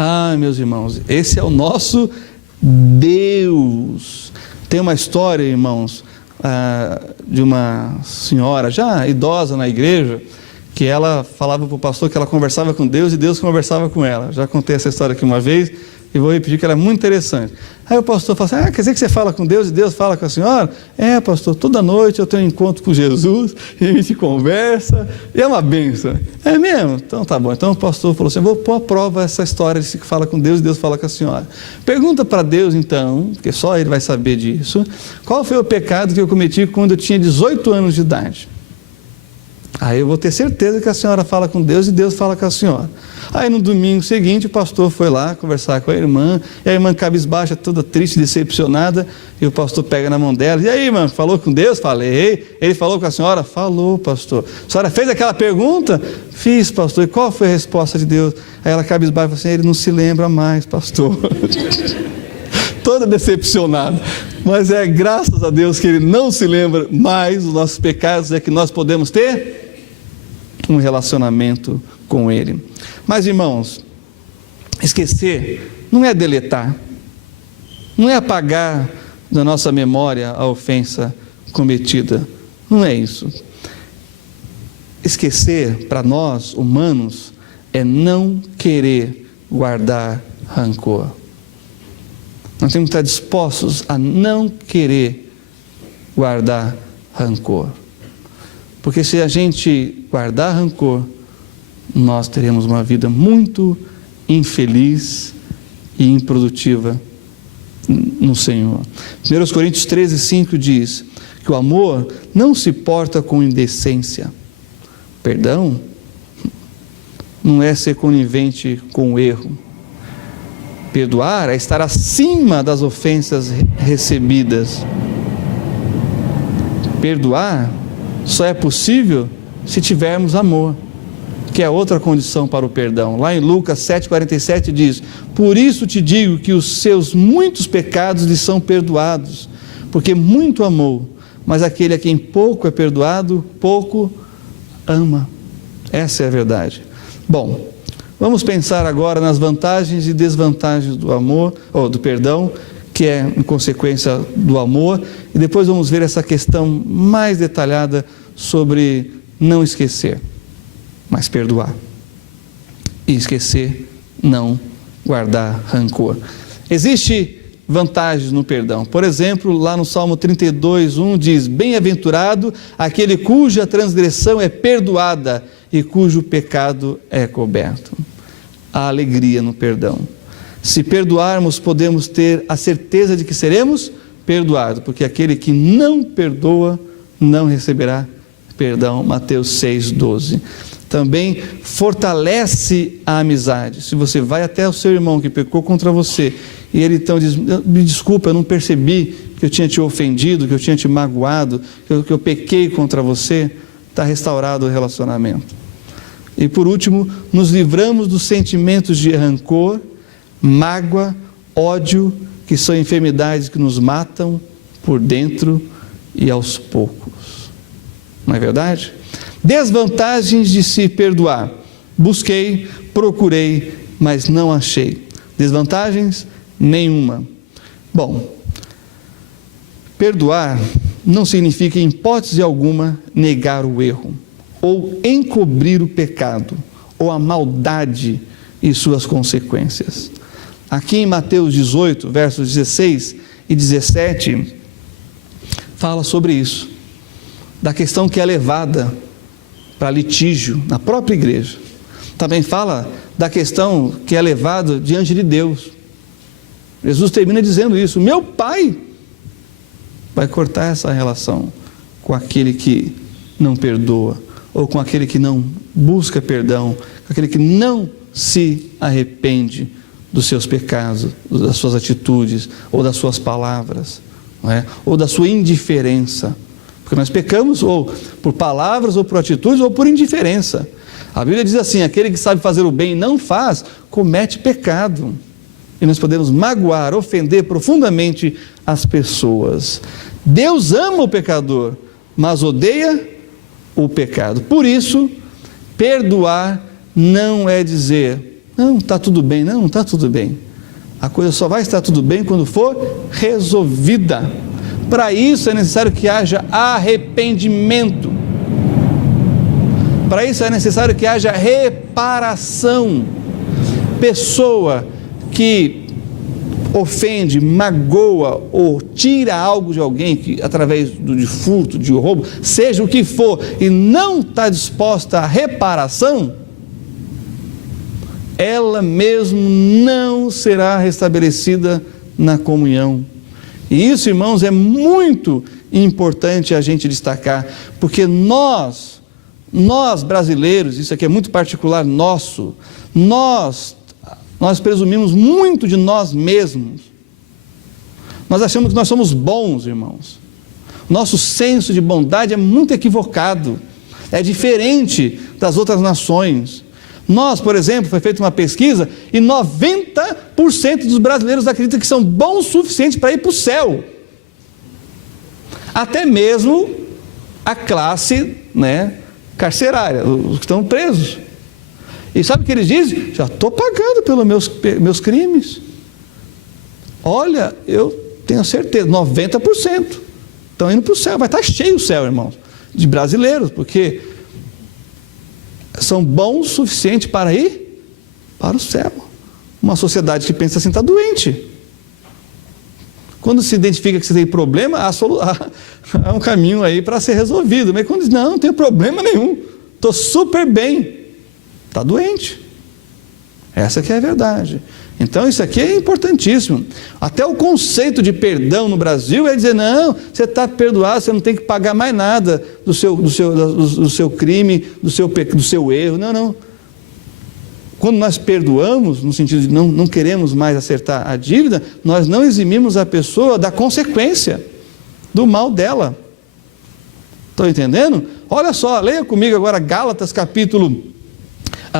Ah, meus irmãos, esse é o nosso Deus. Tem uma história, irmãos, de uma senhora já idosa na igreja, que ela falava para o pastor que ela conversava com Deus e Deus conversava com ela. Já contei essa história aqui uma vez e vou repetir, que ela é muito interessante. Aí o pastor fala assim: quer dizer que você fala com Deus e Deus fala com a senhora? É, pastor, toda noite eu tenho um encontro com Jesus e a gente conversa e é uma bênção. É mesmo? Então tá bom. Então o pastor falou assim: vou pôr à prova essa história de que fala com Deus e Deus fala com a senhora. Pergunta para Deus então, porque só Ele vai saber disso, qual foi o pecado que eu cometi quando eu tinha 18 anos de idade? Aí eu vou ter certeza que a senhora fala com Deus e Deus fala com a senhora. Aí no domingo seguinte o pastor foi lá conversar com a irmã, e a irmã cabisbaixa, toda triste, decepcionada, e o pastor pega na mão dela: e aí, irmã, falou com Deus? Falei. Ele falou com a senhora? Falou, pastor. A senhora fez aquela pergunta? Fiz, pastor. E qual foi a resposta de Deus? Aí ela cabisbaixa e falou assim: ele não se lembra mais, pastor. Toda decepcionada. Mas é graças a Deus que ele não se lembra mais dos nossos pecados, é que nós podemos ter um relacionamento com Ele. Mas, irmãos, esquecer não é deletar, não é apagar da nossa memória a ofensa cometida, não é isso. Esquecer, para nós, humanos, é não querer guardar rancor. Nós temos que estar dispostos a não querer guardar rancor. Porque se a gente guardar rancor, nós teremos uma vida muito infeliz e improdutiva no Senhor. 1 Coríntios 13:5 diz que o amor não se porta com indecência. Perdão não é ser conivente com o erro. Perdoar é estar acima das ofensas recebidas. Perdoar só é possível se tivermos amor, que é outra condição para o perdão. Lá em Lucas 7,47 diz: por isso te digo que os seus muitos pecados lhe são perdoados, porque muito amou, mas aquele a quem pouco é perdoado, pouco ama. Essa é a verdade. Bom, vamos pensar agora nas vantagens e desvantagens do amor, ou do perdão, que é em consequência do amor, e depois vamos ver essa questão mais detalhada sobre não esquecer, mas perdoar. E esquecer, não guardar rancor. Existe vantagens no perdão. Por exemplo, lá no Salmo 32:1 diz: bem-aventurado aquele cuja transgressão é perdoada e cujo pecado é coberto. Há alegria no perdão. Se perdoarmos, podemos ter a certeza de que seremos perdoados, porque aquele que não perdoa não receberá perdão, Mateus 6,12. Também fortalece a amizade. Se você vai até o seu irmão que pecou contra você, e ele então diz, me desculpa, eu não percebi que eu tinha te ofendido, que eu tinha te magoado, que eu pequei contra você, está restaurado o relacionamento. E por último, nos livramos dos sentimentos de rancor, mágoa, ódio, que são enfermidades que nos matam por dentro e aos poucos. Não é verdade? Desvantagens de se perdoar. Busquei, procurei, mas não achei. Desvantagens? Nenhuma. Bom, perdoar não significa, em hipótese alguma, negar o erro, ou encobrir o pecado, ou a maldade e suas consequências. Aqui em Mateus 18, versos 16 e 17, fala sobre isso, da questão que é levada para litígio na própria igreja. Também fala da questão que é levada diante de Deus. Jesus termina dizendo isso: meu Pai vai cortar essa relação com aquele que não perdoa, ou com aquele que não busca perdão, com aquele que não se arrepende dos seus pecados, das suas atitudes, ou das suas palavras, não é? Ou da sua indiferença. Porque nós pecamos ou por palavras, ou por atitudes, ou por indiferença. A Bíblia diz assim: aquele que sabe fazer o bem e não faz, comete pecado. E nós podemos magoar, ofender profundamente as pessoas. Deus ama o pecador, mas odeia o pecado. Por isso, perdoar não é dizer, não, está tudo bem. Não, não está tudo bem. A coisa só vai estar tudo bem quando for resolvida. Para isso é necessário que haja arrependimento. Para isso é necessário que haja reparação. Pessoa que ofende, magoa ou tira algo de alguém através de furto, de roubo, seja o que for, e não está disposta à reparação, ela mesmo não será restabelecida na comunhão. E isso, irmãos, é muito importante a gente destacar, porque nós brasileiros, isso aqui é muito particular nosso, nós presumimos muito de nós mesmos. Nós achamos que nós somos bons, irmãos. Nosso senso de bondade é muito equivocado, é diferente das outras nações. Nós, por exemplo, foi feita uma pesquisa e 90% dos brasileiros acreditam que são bons o suficiente para ir para o céu. Até mesmo a classe, carcerária, os que estão presos. E sabe o que eles dizem? Já estou pagando pelos meus crimes. Olha, eu tenho certeza, 90% estão indo para o céu. Vai estar cheio o céu, irmãos, de brasileiros, porque são bons o suficiente para ir para o céu. Uma sociedade que pensa assim está doente. Quando se identifica que você tem problema, há um caminho aí para ser resolvido. Mas quando diz, não tem problema nenhum, estou super bem, está doente. Essa que é a verdade. Então isso aqui é importantíssimo. Até o conceito de perdão no Brasil é dizer, não, você está perdoado, você não tem que pagar mais nada do seu crime, do seu erro. Não. Quando nós perdoamos, no sentido de não queremos mais acertar a dívida, nós não eximimos a pessoa da consequência do mal dela. Estão entendendo? Olha só, leia comigo agora Gálatas capítulo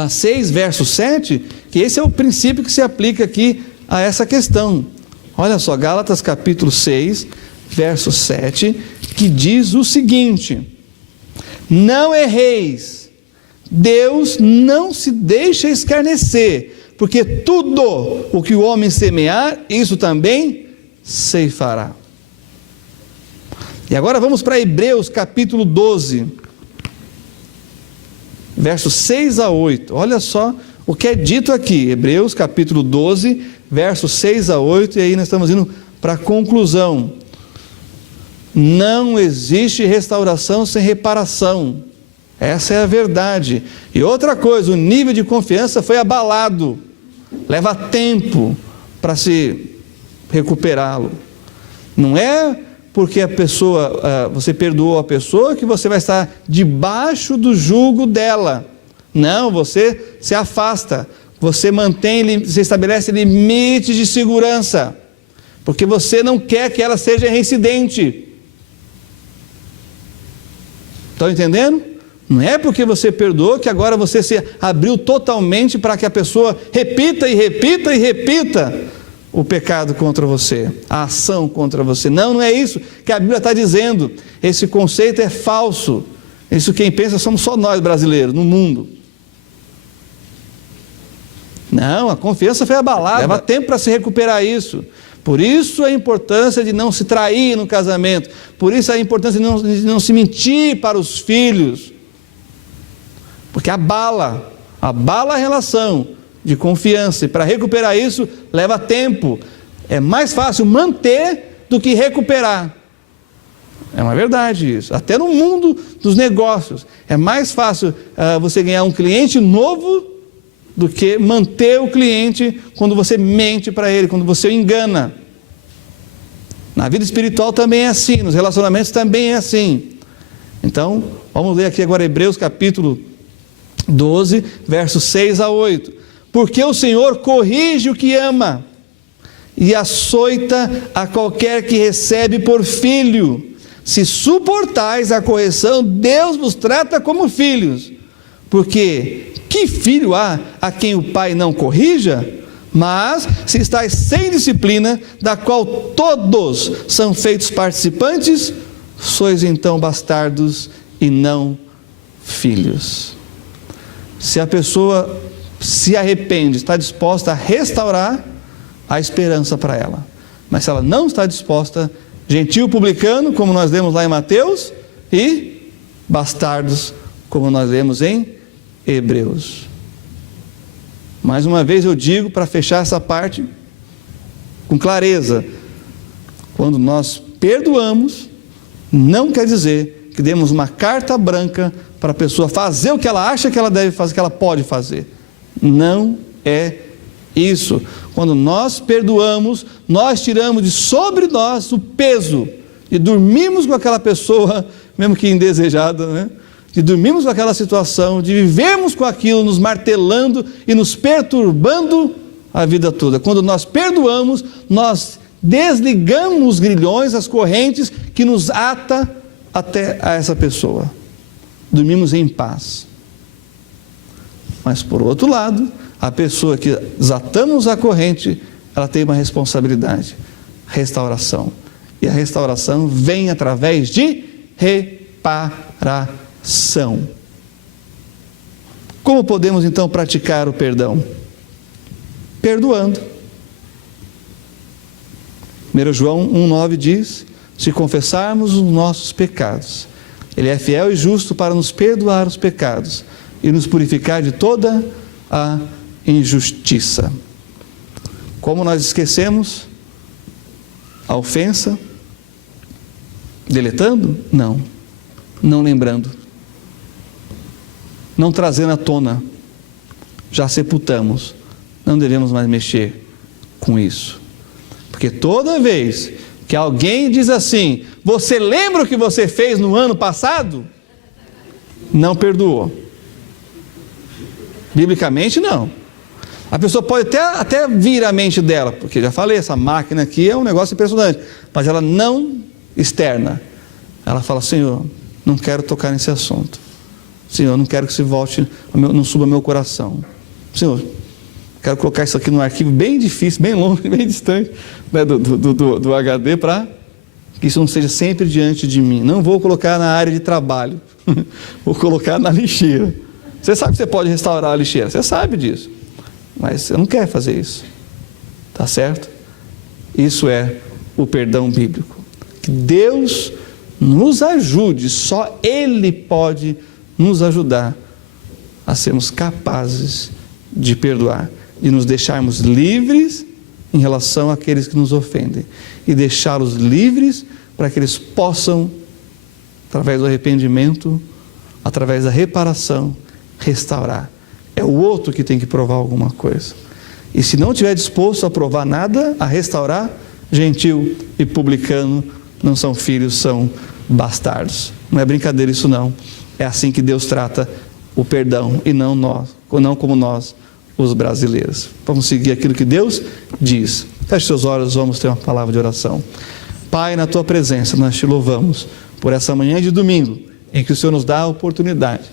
6, verso 7, que esse é o princípio que se aplica aqui a essa questão. Olha só, Gálatas capítulo 6, verso 7, que diz o seguinte: não erreis, Deus não se deixa escarnecer, porque tudo o que o homem semear, isso também ceifará. E agora vamos para Hebreus capítulo 12, versos 6 a 8, olha só o que é dito aqui, Hebreus capítulo 12, versos 6 a 8, e aí nós estamos indo para a conclusão. Não existe restauração sem reparação, essa é a verdade. E outra coisa, o nível de confiança foi abalado, leva tempo para se recuperá-lo. Não é porque você perdoou a pessoa que você vai estar debaixo do jugo dela. Não, você se afasta, você estabelece limites de segurança, porque você não quer que ela seja reincidente. Estão entendendo? Não é porque você perdoou que agora você se abriu totalmente para que a pessoa repita e repita e repita o pecado contra você, a ação contra você. Não, não é isso que a Bíblia está dizendo. Esse conceito é falso. Isso quem pensa somos só nós brasileiros no mundo. Não, a confiança foi abalada. Leva tempo para se recuperar isso. Por isso a importância de não se trair no casamento. Por isso a importância de não se mentir para os filhos. Porque abala a relação de confiança. E para recuperar isso leva tempo. É mais fácil manter do que recuperar. É uma verdade isso. Até no mundo dos negócios. É mais fácil você ganhar um cliente novo do que manter o cliente quando você mente para ele, quando você o engana. Na vida espiritual também é assim, nos relacionamentos também é assim. Então, vamos ler aqui agora Hebreus capítulo 12, versos 6 a 8. Porque o Senhor corrige o que ama e açoita a qualquer que recebe por filho. Se suportais a correção, Deus vos trata como filhos. Porque que filho há a quem o pai não corrija? Mas se estáis sem disciplina, da qual todos são feitos participantes, sois então bastardos e não filhos. Se a pessoa se arrepende, está disposta a restaurar, há esperança para ela. Mas se ela não está disposta, gentil publicano, como nós lemos lá em Mateus, e bastardos, como nós lemos em Hebreus. Mais uma vez eu digo, para fechar essa parte com clareza, quando nós perdoamos, não quer dizer que demos uma carta branca para a pessoa fazer o que ela acha que ela deve fazer, que ela pode fazer. Não é isso. Quando nós perdoamos, nós tiramos de sobre nós o peso de dormirmos com aquela pessoa, mesmo que indesejada, né? De dormirmos com aquela situação, de vivermos com aquilo, nos martelando e nos perturbando a vida toda. Quando nós perdoamos, nós desligamos os grilhões, as correntes que nos ata até a essa pessoa. Dormimos em paz. Mas por outro lado, a pessoa que desatamos a corrente, ela tem uma responsabilidade, restauração. E a restauração vem através de reparação. Como podemos então praticar o perdão? Perdoando. 1 João 1,9 diz: se confessarmos os nossos pecados, Ele é fiel e justo para nos perdoar os pecados e nos purificar de toda a injustiça. Como nós esquecemos a ofensa? Deletando? Não. Não lembrando. Não trazendo à tona. Já sepultamos. Não devemos mais mexer com isso. Porque toda vez que alguém diz assim: você lembra o que você fez no ano passado? Não perdoou. Biblicamente não. A pessoa pode até vir à mente dela, porque já falei, essa máquina aqui é um negócio impressionante, mas ela não externa. Ela fala: Senhor, não quero tocar nesse assunto. Senhor, não quero que se volte, não suba meu coração. Senhor, quero colocar isso aqui num arquivo bem difícil, bem longe, bem distante, né, do HD, para que isso não seja sempre diante de mim. Não vou colocar na área de trabalho, vou colocar na lixeira. Você sabe que você pode restaurar a lixeira, você sabe disso, mas você não quer fazer isso, tá certo? Isso é o perdão bíblico. Que Deus nos ajude, só Ele pode nos ajudar a sermos capazes de perdoar, de nos deixarmos livres em relação àqueles que nos ofendem e deixá-los livres para que eles possam, através do arrependimento, através da reparação, restaurar. É o outro que tem que provar alguma coisa. E se não estiver disposto a provar nada, a restaurar, gentil e publicano, não são filhos, são bastardos. Não é brincadeira isso não. É assim que Deus trata o perdão e não como nós, os brasileiros. Vamos seguir aquilo que Deus diz. Feche seus olhos, vamos ter uma palavra de oração. Pai, na tua presença nós te louvamos por essa manhã de domingo, em que o Senhor nos dá a oportunidade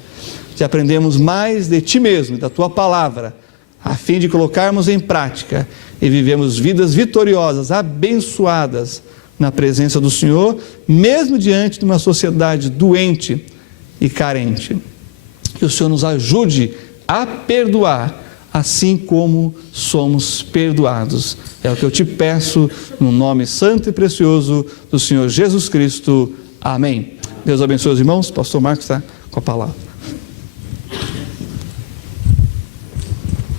de aprendermos mais de ti mesmo, da tua palavra, a fim de colocarmos em prática e vivemos vidas vitoriosas, abençoadas na presença do Senhor, mesmo diante de uma sociedade doente e carente. Que o Senhor nos ajude a perdoar, assim como somos perdoados. É o que eu te peço, no nome santo e precioso do Senhor Jesus Cristo. Amém. Deus abençoe os irmãos. Pastor Marcos está com a palavra.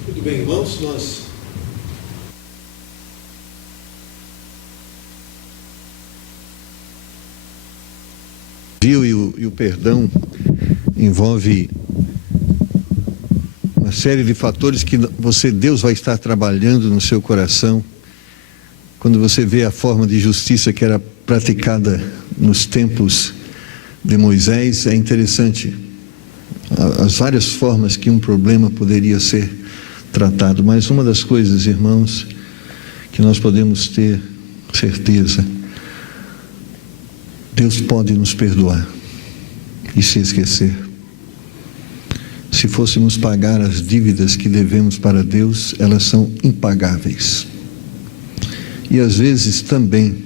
Muito bem, irmãos, nós e o perdão envolve uma série de fatores que Deus vai estar trabalhando no seu coração. Quando você vê a forma de justiça que era praticada nos tempos de Moisés, é interessante as várias formas que um problema poderia ser tratado. Mas uma das coisas, irmãos, que nós podemos ter certeza, Deus pode nos perdoar e se esquecer. Se fôssemos pagar as dívidas que devemos para Deus, elas são impagáveis. E às vezes também,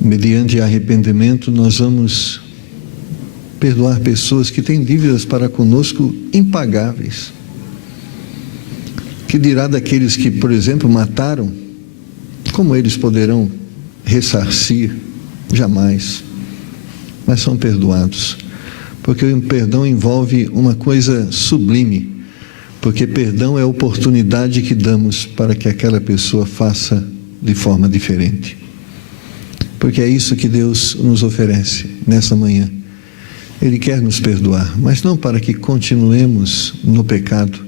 mediante arrependimento, nós vamos perdoar pessoas que têm dívidas para conosco impagáveis. Que dirá daqueles que, por exemplo, mataram? Como eles poderão ressarcir? Jamais. Mas são perdoados. Porque o perdão envolve uma coisa sublime. Porque perdão é a oportunidade que damos para que aquela pessoa faça de forma diferente. Porque é isso que Deus nos oferece nessa manhã. Ele quer nos perdoar, mas não para que continuemos no pecado,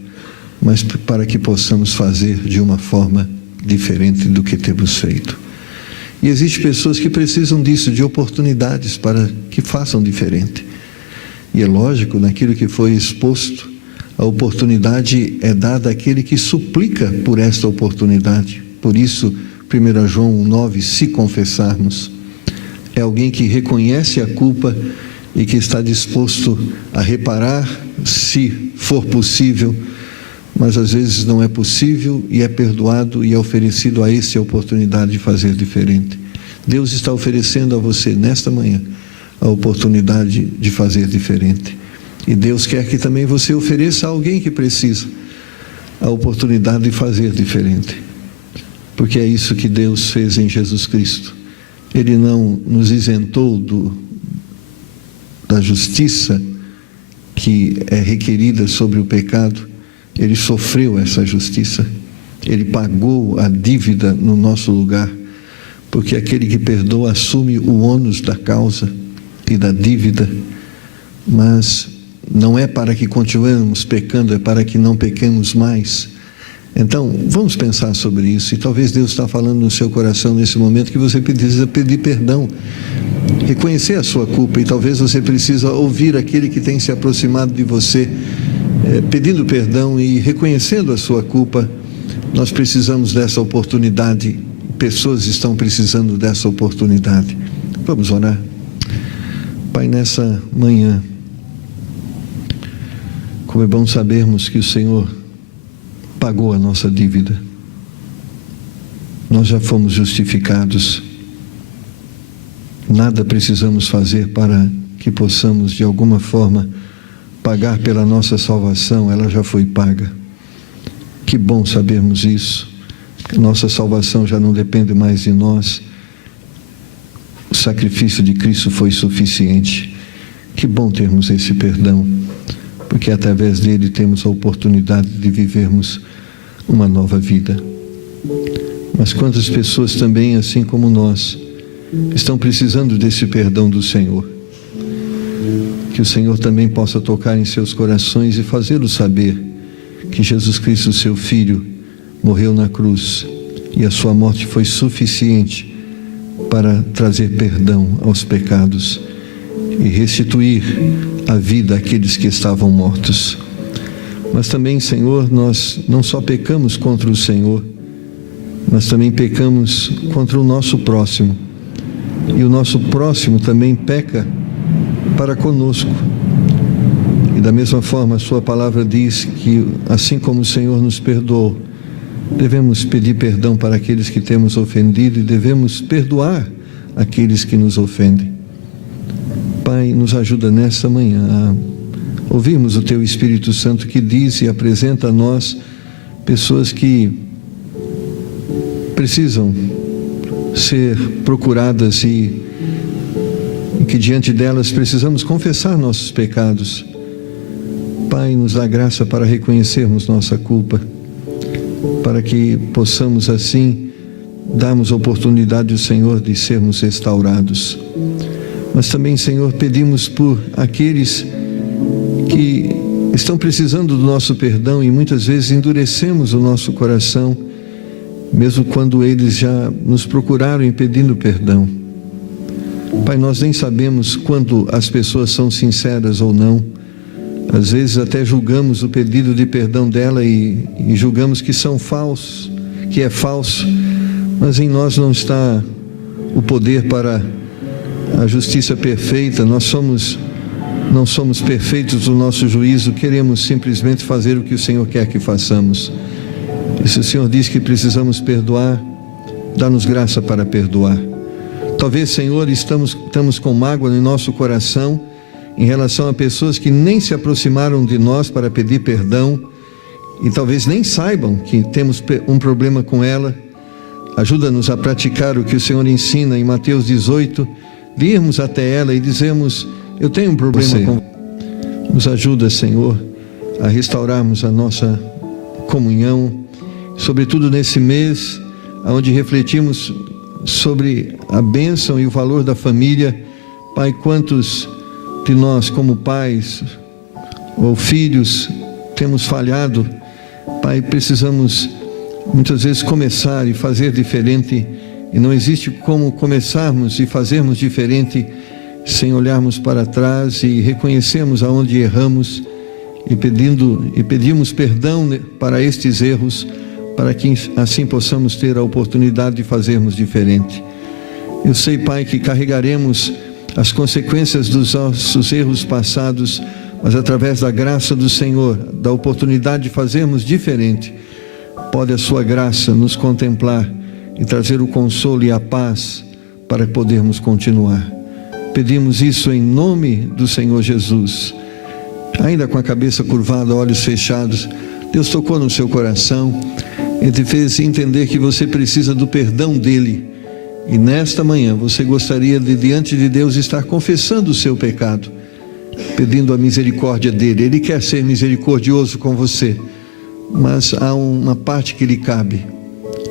mas para que possamos fazer de uma forma diferente do que temos feito. E existem pessoas que precisam disso, de oportunidades para que façam diferente. E é lógico, naquilo que foi exposto, a oportunidade é dada àquele que suplica por esta oportunidade. Por isso, 1 João 9, se confessarmos, é alguém que reconhece a culpa e que está disposto a reparar, se for possível, mas às vezes não é possível e é perdoado e é oferecido a esse a oportunidade de fazer diferente. Deus está oferecendo a você nesta manhã a oportunidade de fazer diferente. E Deus quer que também você ofereça a alguém que precisa a oportunidade de fazer diferente. Porque é isso que Deus fez em Jesus Cristo. Ele não nos isentou da justiça que é requerida sobre o pecado. Ele sofreu essa justiça. Ele pagou a dívida no nosso lugar. Porque aquele que perdoa assume o ônus da causa e da dívida. Mas não é para que continuemos pecando, é para que não pequemos mais. Então, vamos pensar sobre isso. E talvez Deus está falando no seu coração nesse momento que você precisa pedir perdão, reconhecer a sua culpa. E talvez você precisa ouvir aquele que tem se aproximado de você, pedindo perdão e reconhecendo a sua culpa. Nós precisamos dessa oportunidade. Pessoas estão precisando dessa oportunidade. Vamos orar. Pai, nessa manhã, como é bom sabermos que o Senhor pagou a nossa dívida. Nós já fomos justificados. Nada precisamos fazer para que possamos de alguma forma pagar pela nossa salvação, ela já foi paga. Que bom sabermos isso. Nossa salvação já não depende mais de nós. O sacrifício de Cristo foi suficiente. Que bom termos esse perdão, porque através dele temos a oportunidade de vivermos uma nova vida. Mas quantas pessoas também, assim como nós, estão precisando desse perdão do Senhor? Que o Senhor também possa tocar em seus corações e fazê-los saber que Jesus Cristo, seu Filho, morreu na cruz e a sua morte foi suficiente para trazer perdão aos pecados e restituir a vida àqueles que estavam mortos. Mas também, Senhor, nós não só pecamos contra o Senhor, mas também pecamos contra o nosso próximo. E o nosso próximo também peca para conosco. E da mesma forma, a sua palavra diz que, assim como o Senhor nos perdoou, devemos pedir perdão para aqueles que temos ofendido e devemos perdoar aqueles que nos ofendem. Pai, nos ajuda nesta manhã a ouvirmos o Teu Espírito Santo que diz e apresenta a nós pessoas que precisam ser procuradas e que diante delas precisamos confessar nossos pecados. Pai, nos dá graça para reconhecermos nossa culpa, para que possamos assim darmos oportunidade ao Senhor de sermos restaurados. Mas também, Senhor, pedimos por aqueles que estão precisando do nosso perdão e muitas vezes endurecemos o nosso coração, mesmo quando eles já nos procuraram pedindo perdão. Pai, nós nem sabemos quando as pessoas são sinceras ou não. Às vezes até julgamos o pedido de perdão dela e julgamos que são falsos, que é falso, mas em nós não está o poder para a justiça perfeita. Nós não somos perfeitos no nosso juízo, queremos simplesmente fazer o que o Senhor quer que façamos. E se o Senhor diz que precisamos perdoar, dá-nos graça para perdoar. Talvez, Senhor, estamos com mágoa no nosso coração em relação a pessoas que nem se aproximaram de nós para pedir perdão e talvez nem saibam que temos um problema com ela. Ajuda-nos a praticar o que o Senhor ensina em Mateus 18, de irmos até ela e dizermos: eu tenho um problema com você. Nos ajuda, Senhor, a restaurarmos a nossa comunhão, sobretudo nesse mês, onde refletimos sobre a bênção e o valor da família. Pai, quantos de nós, como pais ou filhos, temos falhado? Pai, precisamos muitas vezes começar e fazer diferente, e não existe como começarmos e fazermos diferente sem olharmos para trás e reconhecermos aonde erramos e pedimos perdão para estes erros, para que assim possamos ter a oportunidade de fazermos diferente. Eu sei, Pai, que carregaremos as consequências dos nossos erros passados, mas através da graça do Senhor, da oportunidade de fazermos diferente, pode a sua graça nos contemplar e trazer o consolo e a paz para podermos continuar. Pedimos isso em nome do Senhor Jesus. Ainda com a cabeça curvada, olhos fechados, Deus tocou no seu coração e te fez entender que você precisa do perdão dele. E nesta manhã você gostaria de, diante de Deus, estar confessando o seu pecado, pedindo a misericórdia dele. Ele quer ser misericordioso com você, mas há uma parte que lhe cabe: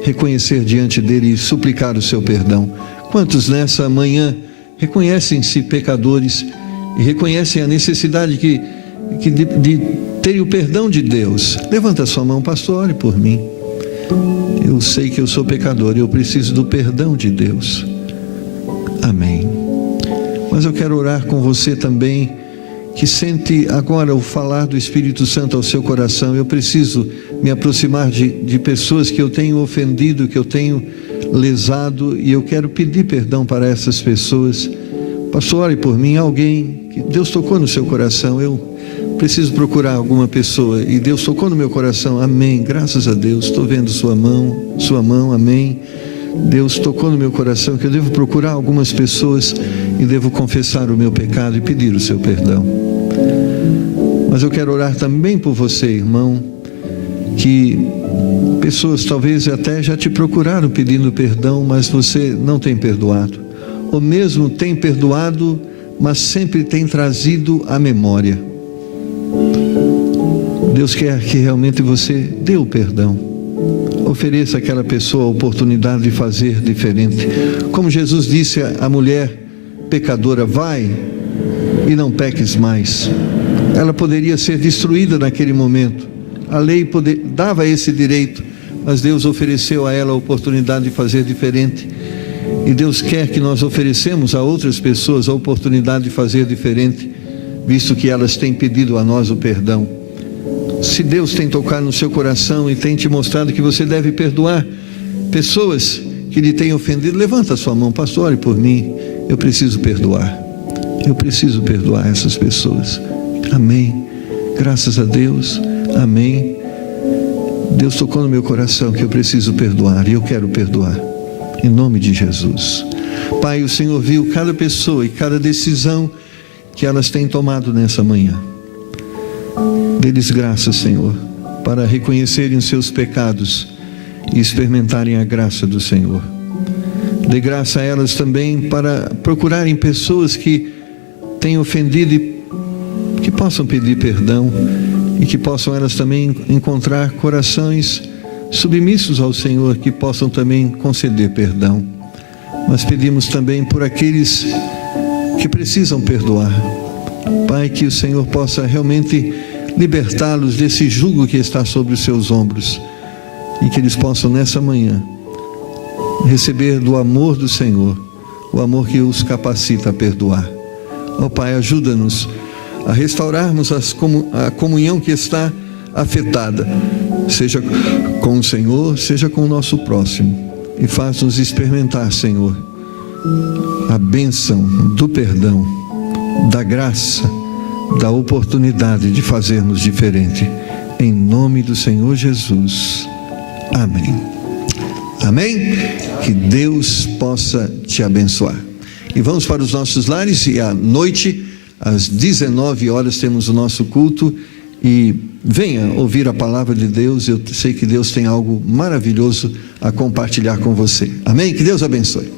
reconhecer diante dele e suplicar o seu perdão. Quantos nessa manhã reconhecem-se pecadores e reconhecem a necessidade de terem o perdão de Deus? Levanta a sua mão. Pastor, ore por mim. Eu sei que eu sou pecador, eu preciso do perdão de Deus. Amém. Mas eu quero orar com você também, que sente agora o falar do Espírito Santo ao seu coração. Eu preciso me aproximar de pessoas que eu tenho ofendido, que eu tenho lesado, e eu quero pedir perdão para essas pessoas. Pastor, ore por mim. Alguém que Deus tocou no seu coração, eu preciso procurar alguma pessoa e Deus tocou no meu coração. Amém, graças a Deus, estou vendo sua mão, amém. Deus tocou no meu coração que eu devo procurar algumas pessoas e devo confessar o meu pecado e pedir o seu perdão. Mas eu quero orar também por você, irmão, que pessoas talvez até já te procuraram pedindo perdão, mas você não tem perdoado, ou mesmo tem perdoado, mas sempre tem trazido à memória. Deus quer que realmente você dê o perdão, ofereça àquela pessoa a oportunidade de fazer diferente. Como Jesus disse à mulher pecadora: vai e não peques mais. Ela poderia ser destruída naquele momento, a lei dava esse direito, mas Deus ofereceu a ela a oportunidade de fazer diferente. E Deus quer que nós oferecemos a outras pessoas a oportunidade de fazer diferente, visto que elas têm pedido a nós o perdão. Se Deus tem tocado no seu coração e tem te mostrado que você deve perdoar pessoas que lhe têm ofendido, levanta a sua mão: pastor, ore por mim, eu preciso perdoar. Eu preciso perdoar essas pessoas. Amém. Graças a Deus. Amém. Deus tocou no meu coração que eu preciso perdoar, e eu quero perdoar, em nome de Jesus. Pai, o Senhor viu cada pessoa e cada decisão que elas têm tomado nessa manhã. Dê-lhes graça, Senhor, para reconhecerem os seus pecados e experimentarem a graça do Senhor. Dê graça a elas também para procurarem pessoas que têm ofendido e que possam pedir perdão, e que possam elas também encontrar corações submissos ao Senhor, que possam também conceder perdão. Mas pedimos também por aqueles que precisam perdoar. Pai, que o Senhor possa realmente libertá-los desse jugo que está sobre os seus ombros, e que eles possam nessa manhã receber do amor do Senhor, o amor que os capacita a perdoar. Ó Pai, ajuda-nos a restaurarmos a comunhão que está afetada, seja com o Senhor, seja com o nosso próximo, e faz-nos experimentar, Senhor, a bênção do perdão, da graça, da oportunidade de fazermos diferente, em nome do Senhor Jesus. Amém. Amém? Que Deus possa te abençoar. E vamos para os nossos lares, e à noite, às 19 horas, temos o nosso culto. E venha ouvir a palavra de Deus. Eu sei que Deus tem algo maravilhoso a compartilhar com você. Amém? Que Deus abençoe.